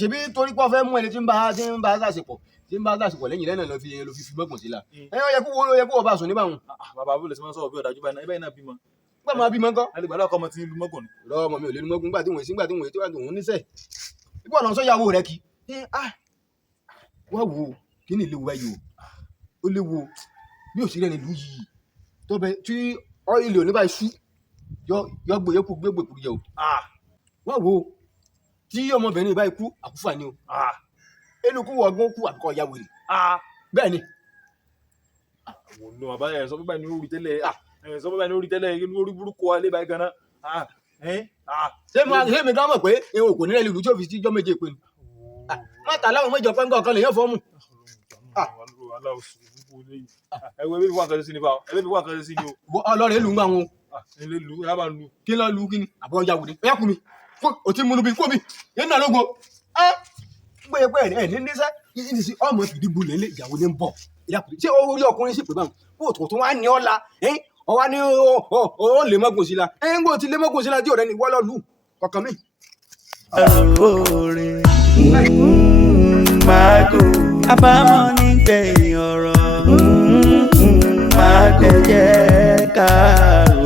ṣèbí torí pé ọ fẹ́ mú ẹni tí ń bá ṣàṣepọ̀ lẹ́yìn lẹ́nà lọ fi fi mọ́gùn sí la ó yẹ kó wọ́n bá sùn níbàwọn. bàbá abúlé sọ sọ̀rọ̀ bí ọ̀dájú báyìí náà bímọ. gbà máa bímọ ńkọ́. alẹ́gbàdá ọkọ ọmọ tí ń lu mọ́gùn ni. lọ́wọ́ ọmọ mi ò lè lu mọ́gùn nígbà tí wọ́n níṣẹ́ ipò ọ̀nà sọ́yàwó rẹ kí wá wo kí ni ìléwu báyìí ó léwu bí ò sí rẹ̀ nílùú yìí tó bẹ tí ilé òní báyìí sú yọ gbé yẹkù gbégbè kúrú yẹ o wá wo tí ọmọbìnrin báyìí kú àkúfà ni o elukú wọgbọ́n kú àbíkọ́ ya wèrè bẹ́ẹ̀ ni. àwọn ọ̀nà àbáyọ ẹ̀ sọ pé báyìí ní orí tẹ́lẹ̀ sọ pé báyìí ní orí tẹ́lẹ̀ ní orí burúkú wa lé báyìí gan-an. ṣé mi dá mọ̀ pé èèyàn kò ní rẹ̀ lùlù tí ò fi síjọ́ méje pé ni mọ́ta láwọn méjọ pẹ́ńgọ́ kan lè yàn fọ́ọ̀mù. ẹwẹ́ bí wọ́n kan sí ni fa ẹwẹ́ bí wọ́n kan sí ni o. ọlọ́run èlù ń gbà wọn. ilé lu ẹ bá lu. kí ló lu kí ni àbọ̀ ọjà wòde ẹ̀yà kù mi o ti múnu bí kú mi yẹn náà lógo gbẹ̀yẹ pé ẹ̀ ní níṣẹ́ yìí sí ọmọ ìdí bulẹ̀ lé ìyàwó ní ń bọ̀ ṣé orí ọkùnrin sì pé báwọn kó tó tó wá ní ọ̀la ọwá ní ó lè mọ́gùn sí la ń gbọ́ ti lé mọ́gùn sí la tí ọ̀rẹ́ ni wọ́n lọ lù kọ̀ọ̀kan mi. mágùn àbámọ̀ nígbẹ̀yìn ọ̀rọ̀ mágùn jẹ́ ká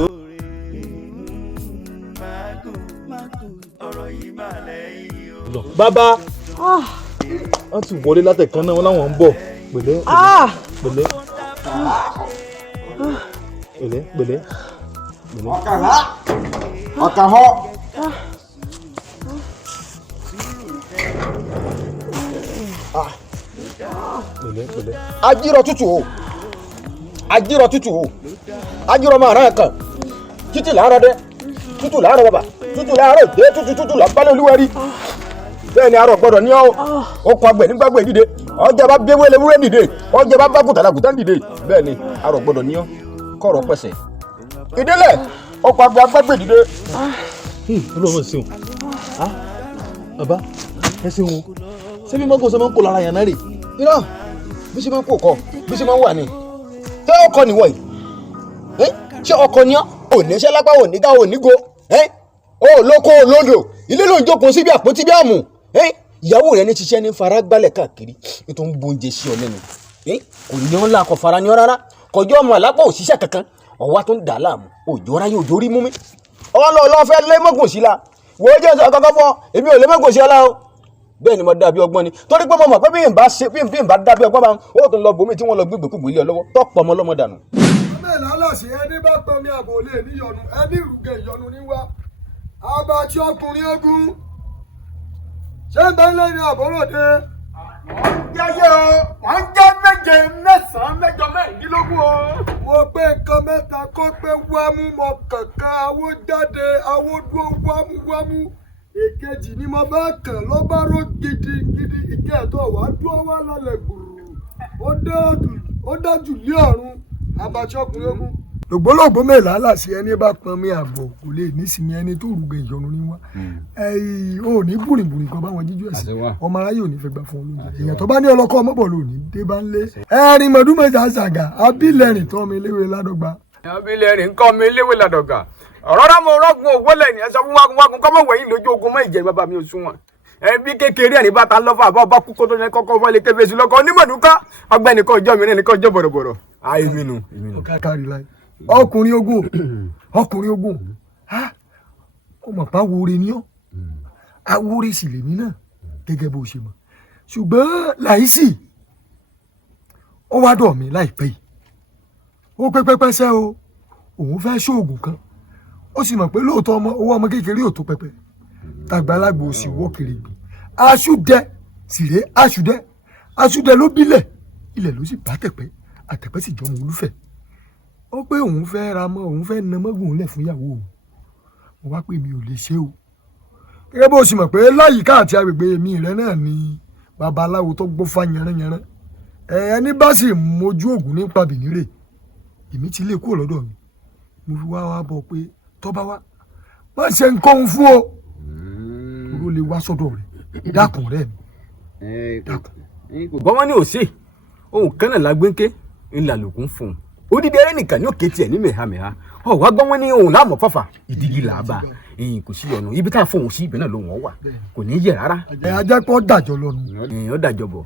òre mágùn ọ̀rọ̀ yìí máa lẹ́yìn o. bàbá wọ́n ti wọlé látẹ̀kan náà wọ́n láwọn ń bọ̀ pẹ̀lẹ́ pẹ̀lẹ́. ọ̀kà họ. pẹ̀lẹ́. ajírọ̀ tútù o ajírọ̀ máa rán kan títí làárọ̀ dẹ tútù làárọ̀ bàbà tútù láàárọ̀ dé tútù lápálẹ̀ olúwẹ̀rí bẹ́ẹ̀ ni arọ̀ gbọ́dọ̀ ní ó kọ agbẹ̀ nígbàgbẹ̀ dìde ọjà bá bí ewé lewúrẹ́ dìde ọjà bá bá gùtà làgùtà dìde bẹ́ẹ̀ ni arọ̀ gbọ́dọ̀ ní kọ̀rọ̀ pẹ̀sẹ̀ ìdílé ọkọ̀ agbẹ̀ dìde. olóòmọ̀ ṣeun bàbá ẹ ṣeun o ṣé bí mọ́gò ṣe máa ń kó lára yàn náà rè. irọ́ bí ṣe máa ń kó kọ bí ṣe máa ń wà ní ṣé ọkọ nìwọ yìí ṣé ọkọ ni ò ní ṣẹ́ lápá ò ní ká ò ní go ó lóko lódò ilé ló ń jókòó síbi àpótí bí àmù ìyàwó rẹ ní ṣiṣẹ́ ní fara gbálẹ̀ káàkiri ètò ń gbóúnjẹ sí ọ lẹ́nu kò ní ọ́n la kò fara ní ọ rárá kọjọ́ ọmọ àlápọ̀ òṣìṣẹ́ kankan ọ̀wá tó ń dà á láàmú òjò ráyè òjò rí mú mi ọlọ́ọ̀lọ́ fẹ́ lé mọ́gùn sí la wo jẹ́ sọ kankan fún ọ èmi ò lé mọ́gùn sí ọ la o bẹ́ẹ̀ ni mo dàbí ọgbọ́n ni torí pé mo mọ̀ pé bí n bá dàbí ọgbọ́n bá ó tún lọ bòmí tí wọ́n lọ gbégbèkúgbè ilé ọ lọ́wọ́ tọ́pọ̀ ọmọ ọlọ́mọ dànù. bẹ́ẹ̀ lálàsì ẹni bá pọn mi àbò lè níyọnu ẹni ìrùgẹ̀ ìyọnu níwá abàtì ọkùnrin ogun ṣé ń bẹ lẹ́ni àbọ̀rọ̀dé. jẹ́jẹ́ o wọ́n jẹ́ méje mẹ́sàn-án mẹ́jọ mẹ́rìndínlógún o. mo pé nǹkan mẹ́ta kó pé wámú mọ kankan awó jáde awó dúró wámúwámú èkejì ni mo bá kàn ló bá ró gidigidi ìkẹ́ẹ̀tọ́ wá dúró wá lálẹ́ gbùrù ó dájú lé ọ̀run abàtì ọkùnrin ogun. lògbólògbó mẹ́la láṣẹ ẹni bá pọn mi àbọ̀ kò lè nísìnyí ẹni tó rúgẹ ìyọnu ní wá ò ní bùrìbùrì kan báwọn jíjú ẹ̀sìn ọmọ aráyé ò ní fẹ́ gbà fún olóúnjẹ èèyàn tó bá ní ọlọ́kọ́ ọmọbọ̀ ló ní dé bá ń lé ẹ̀rín mọ̀dúnmọ̀jà ṣàgà abílẹ̀rìn tọ́ mi léwé ládọ́gba. abílẹ̀rìn kọ́ mi léwé ládọ́gba ọ̀rọ̀ rà mo rọ́gùn òwò lẹ́yìn ẹ̀sọ́ fún wákùn kọ́mọ̀ wẹ̀yìn lójú ogun mọ́ ìjẹ́ bàbá mi ò sún wọn ẹbí kékeré ẹni bá ta lọ́fà àbá ọba kúkó tó yẹ kọ́kọ́ wọlé kébé sí lọ́kọ́ onímọ̀dúnká ọgbẹ́nìkan ọjọ́ mi nìkan ọjọ́ bọ̀rọ̀bọ̀rọ̀ àìmínú. ọkùnrin ogun ó mọ̀ pa wúre ní ọ́ awúre sì lèmi náà gẹ́gẹ́ bó ṣe mọ̀ ṣùgbọ́n láìsí ó wá dọ̀ mí láìpẹ́ yìí ó pẹ́pẹ́pẹ́ sẹ́ o òun fẹ́ ṣoògùn kan ó sì mọ̀ pé lóòótọ́ owó ọmọ kékeré ò tó pẹpẹ tàgbàlagbà ò sì wọ́ kiri gbìn aṣúdẹ sì rèé aṣúdẹ ló bílẹ̀ ilẹ̀ ló sì bá tẹ̀pẹ́ àtẹ̀pẹ́ sì jọmọ olúfẹ̀ ó pé òun fẹ́ ra mọ́ òun fẹ́ na mọ́gùn lẹ̀ fún ìyàwó òun mo wá pé mi ò lè ṣe o gẹ́gẹ́ bó ṣe mọ̀ pé láyìíká àti agbègbè mi rẹ náà ni babaláwo tó gbófá yanranyanran ẹni bá sì mojú ògùn nípa bìnírè èmi ti lè kúrò lọ́dọ̀ mi mo fi wá bọ̀ pé tọ́ba wá má ṣe nǹkan fún o ló lè wá sọ́dọ̀ rẹ̀ dákun rẹ̀ mi dákun. bọ́wọ́n ní òsè ohun kan náà lágbéńké ńlá lòkun fún un odidi ẹrẹ nìkan ní òkè tiẹ̀ ní mẹ̀hámẹ̀há ọ̀wá gbọ́n wọn ní ohun láàmú fàfà ìdíjì làbà kò sí ọ̀nà ibi tá a fóun sí ibẹ̀ náà ló wọ́n wà kò ní í yẹ rárá. ajẹ́pọ̀ dàjọ́ lọ́nu. ó dàjọ́ bọ̀.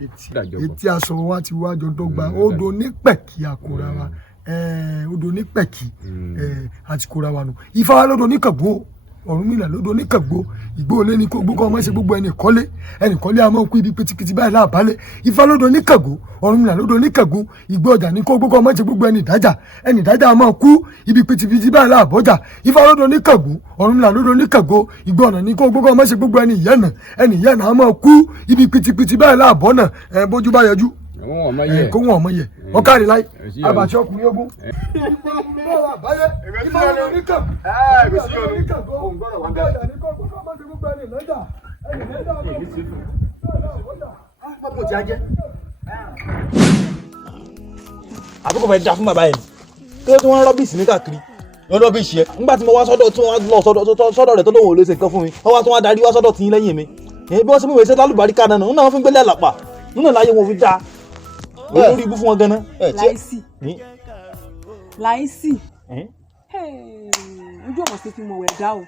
etí aṣọ wa ti wá jọ dọ́gba odò nípẹ̀kì àkóra wa odò nípẹ̀kì àti kóra wa nù ifá wa lọ́dọ̀ níkàgbó Ọ̀rúnmìlà lọ́dọ̀ níkàgbó ìgbó olé ní gbogbo ọmọ ṣe gbogbo ẹnì kọ́lé a máa ń kú ibi pitikiti báyìí láàbálẹ̀ ifá lọ́dọ̀ níkàgbó Ọ̀rúnmìlà lọ́dọ̀ níkàgbó ìgbó ọjà ní kó gbogbo ọmọ ṣe gbogbo ẹnì dájà a máa kú ibi pitipiti báyìí láàbọ̀jà ifá lọ́dọ̀ níkàgbó Ọ̀rúnmìlà lọ́dọ̀ níkàgbó ìgbó ọ̀nà ní kó gbogbo ọmọ ṣe gbogbo ẹnì ìyànà a máa kú ibi pitipiti báyìí láàbọ̀nà bójú bá yọjú kó wọn ọmọ yẹ ọkàrí láì abàtì ọkùnrin ogun. àbúkọ̀ fẹ́ da fún bàbá yẹn kí ló tí wọ́n rọ́bìsì ní káàkiri wọ́n rọ́bìsì yẹn nígbà tí mo wá sọ́dọ̀ tí wọ́n lọ sọ́dọ̀ rẹ̀ tó lóun ò lè ṣe nǹkan fún mi wọ́n wá tí wọ́n darí wá sọ́dọ̀ tí yín lẹ́yìn mi bí wọ́n ṣe mú ìwé ṣe lálùbáríkà náà nínú àwọn fi ń gbélé àlàpà nínú láyé wọn fi dáa olórí ibú fún wọn ganan. láìsí ojú ọmọ sí fi mọ̀ wẹ̀ dá o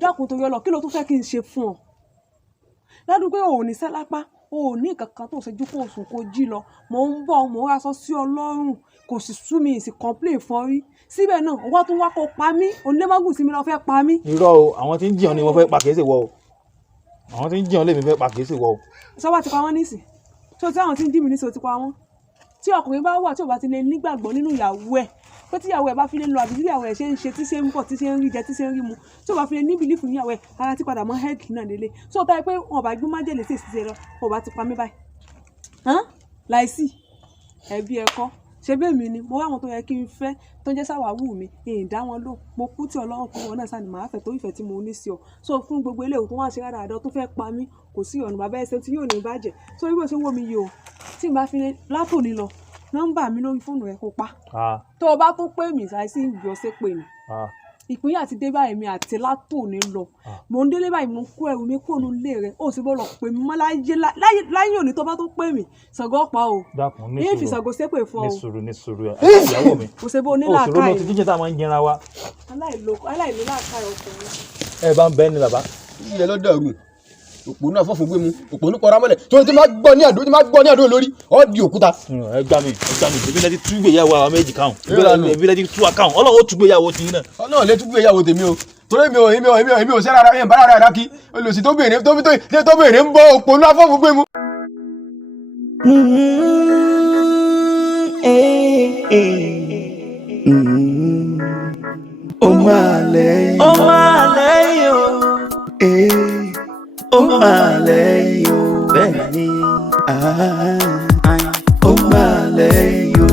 dákun torí ọlọ kí ló tún fẹ́ kí n ṣe fún ọ ládùúgbò ò ní sẹ́lápá ò ní kankan tó ṣe jú kó sùn kó jí lọ mò ń bọ̀ mò ń raṣọ sí ọlọ́run kò sì sú mi ìsì complain fún rí síbẹ̀ náà wọ́n tún wá kó pa mí onílẹ́mọ́gùn sí mi lọ fẹ́ pa mí. irọ́ o àwọn tí ń jiyàn ni wọ́n fẹ́ pa kìí ṣe wọ o àwọn tí ń jiyàn lèmi fẹ́ pa kìí ṣe wọ o. sọ́wọ́ ti pa wọ́n nísìn tí o ti àwọn tí ń dí mi nísìn o ti pa wọ́n tí ọkùnrin bá wà tí ò bá ti lè nígbàgbọ́ nínú ìyàwó ẹ̀ pé tí ìyàwó ẹ̀ bá fi lè lọ àbí tí ìyàwó ẹ̀ ṣe ń ṣe tí ṣe ń bọ̀ tí ṣe ń rí jẹ tí ṣe ń rí mu tí ò bá fi lè ní bìlífù ní ìyàwó ẹ̀ ara ti padà mọ́ hẹ́ẹ̀dì náà délé tí ó táyé pé wọn bá gbé májèlé sí ìṣiṣẹ́ lọ wọn bá ti pa mí báyìí láìsí ẹbí ẹ̀kọ́ ṣe bẹ́ẹ̀ mi ni mo wá àwọn tó yẹ kí n fẹ́ tó jẹ́ sáwàwù mi èyí dá wọn lò mo kú tí ọlọ́run kún wọn náà sani màá fẹ́ tó ìfẹ́ tí mo ní sí ọ so fún gbogbo eléyìí tó wá ṣe rárá àdán tó fẹ́ pa mí kò sí ọ̀nà bàbá ẹsẹ̀ tí yóò ní bàjẹ́ so bí mo ṣe wò mí yìí o tí n bá fi látòní lọ nọ́mbà mi lórí fóònù rẹ kó pa tó o bá tó pè mí ṣáìsì ìgbọ̀nsẹ̀ pè mí ìpínyà ti dé báyìí mi àti látòní lọ mò ń délé báyìí mo ń kó ẹrù mi kó nu ilé rẹ ó sì bọ́ lọ pè mí mọ́ láyé òní tó bá tó pè mí Ṣàngó pa o yín fi Ṣàngó ṣépè fún ọ ní sùúrù ìyàwó mi kò ṣe bó nílà ká òṣòro ti jíjẹ tá a máa ń jẹra wa. aláìlú láàká ọkùnrin. ẹ bá ń bẹ ní bàbá ilẹ̀ ló dẹ̀rù òpó náà fọ́fọ́ gbé mu òpó ní kọ́ra mọ́lẹ̀ tó ti máa gbọ́ ní àdó lórí ọ́ di òkúta. ẹ gbà mí ebi lẹ́ti tú ìgbéyàwó àwọn méjì káwọn ebi lẹ́ti tú àkáwọn ọlọ́run ó tú ìgbéyàwó tì í náà. ọlọ́run lè tú ìgbéyàwó tèmi o torí èmi ò sẹ́ra ẹ̀ ń bára rẹ̀ kí olùsí tó bèèrè ń bọ́ òpó náà fọ́fọ́ gbé mu. ó máa lẹ́yìn o ó máa lẹ́yìn o bẹ́ẹ̀ ni ó máa lẹ́yìn o.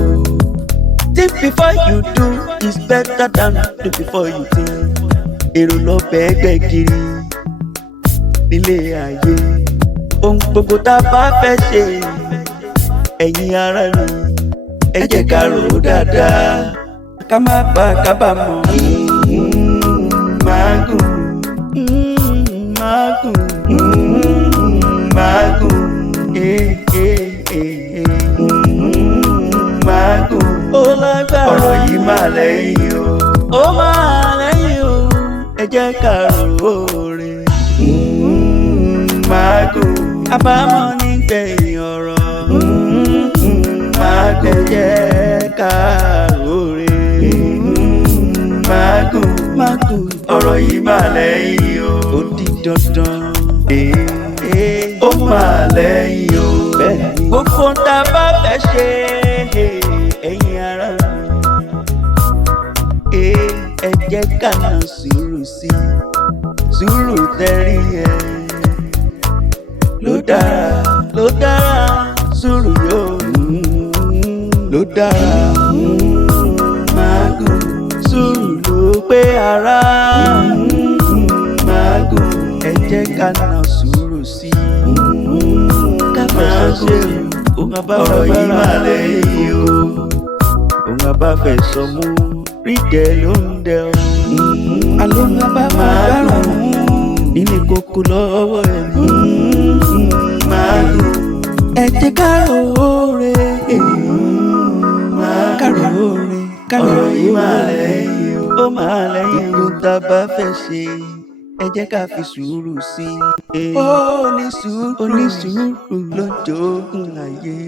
Think before you do is better than do before you think. Èrò lọ bẹ́ẹ̀gbẹ́ kiri nílé ayé ohun gbogbo tá a bá fẹ́ ṣe ẹ̀yin ará mi ẹ jẹ́ ká rò ó dáadáa ká má bà kábàámọ̀. Mágùn ó lágbára ọ̀rọ̀ yìí máa lẹ́yìn o ó máa lẹ́yìn o ẹ jẹ́ ká rò ó rè mágùn àbámọ̀ nígbẹ̀yìn ọ̀rọ̀ mágùn ẹ jẹ́ ká rò ó rè mágùn ọ̀rọ̀ yìí máa lẹ́yìn o ó di dandan ó máa lẹ́yìn o gbogbo tá a bá fẹ́ ṣe ẹ̀yin ará mi ẹ jẹ́ ká na sùúrù sí sùúrù tẹ́rí ẹ ló dára sùúrù yóò ló dára mágùn sùúrù ló pé ara mágùn ẹ jẹ́ ká na sùúrù sí ká máa ṣe ọ̀rọ̀ yìí máa lẹ́yìn o òun abáfẹ́ sọmú rídẹ̀ ló ń dẹ ọ́ alóhùn abáfẹ́ gbárùn nílé kókó lọ́wọ́ ẹ̀ mágùn ẹ jẹ́ ká rò ó rè ọ̀rọ̀ yìí máa lẹ́yìn o ó máa lẹ́yìn o tá a bá fẹ́ ṣe ẹ jẹ́ ká fi sùúrù sí i ó ní sùúrù ló ń jogún láyé.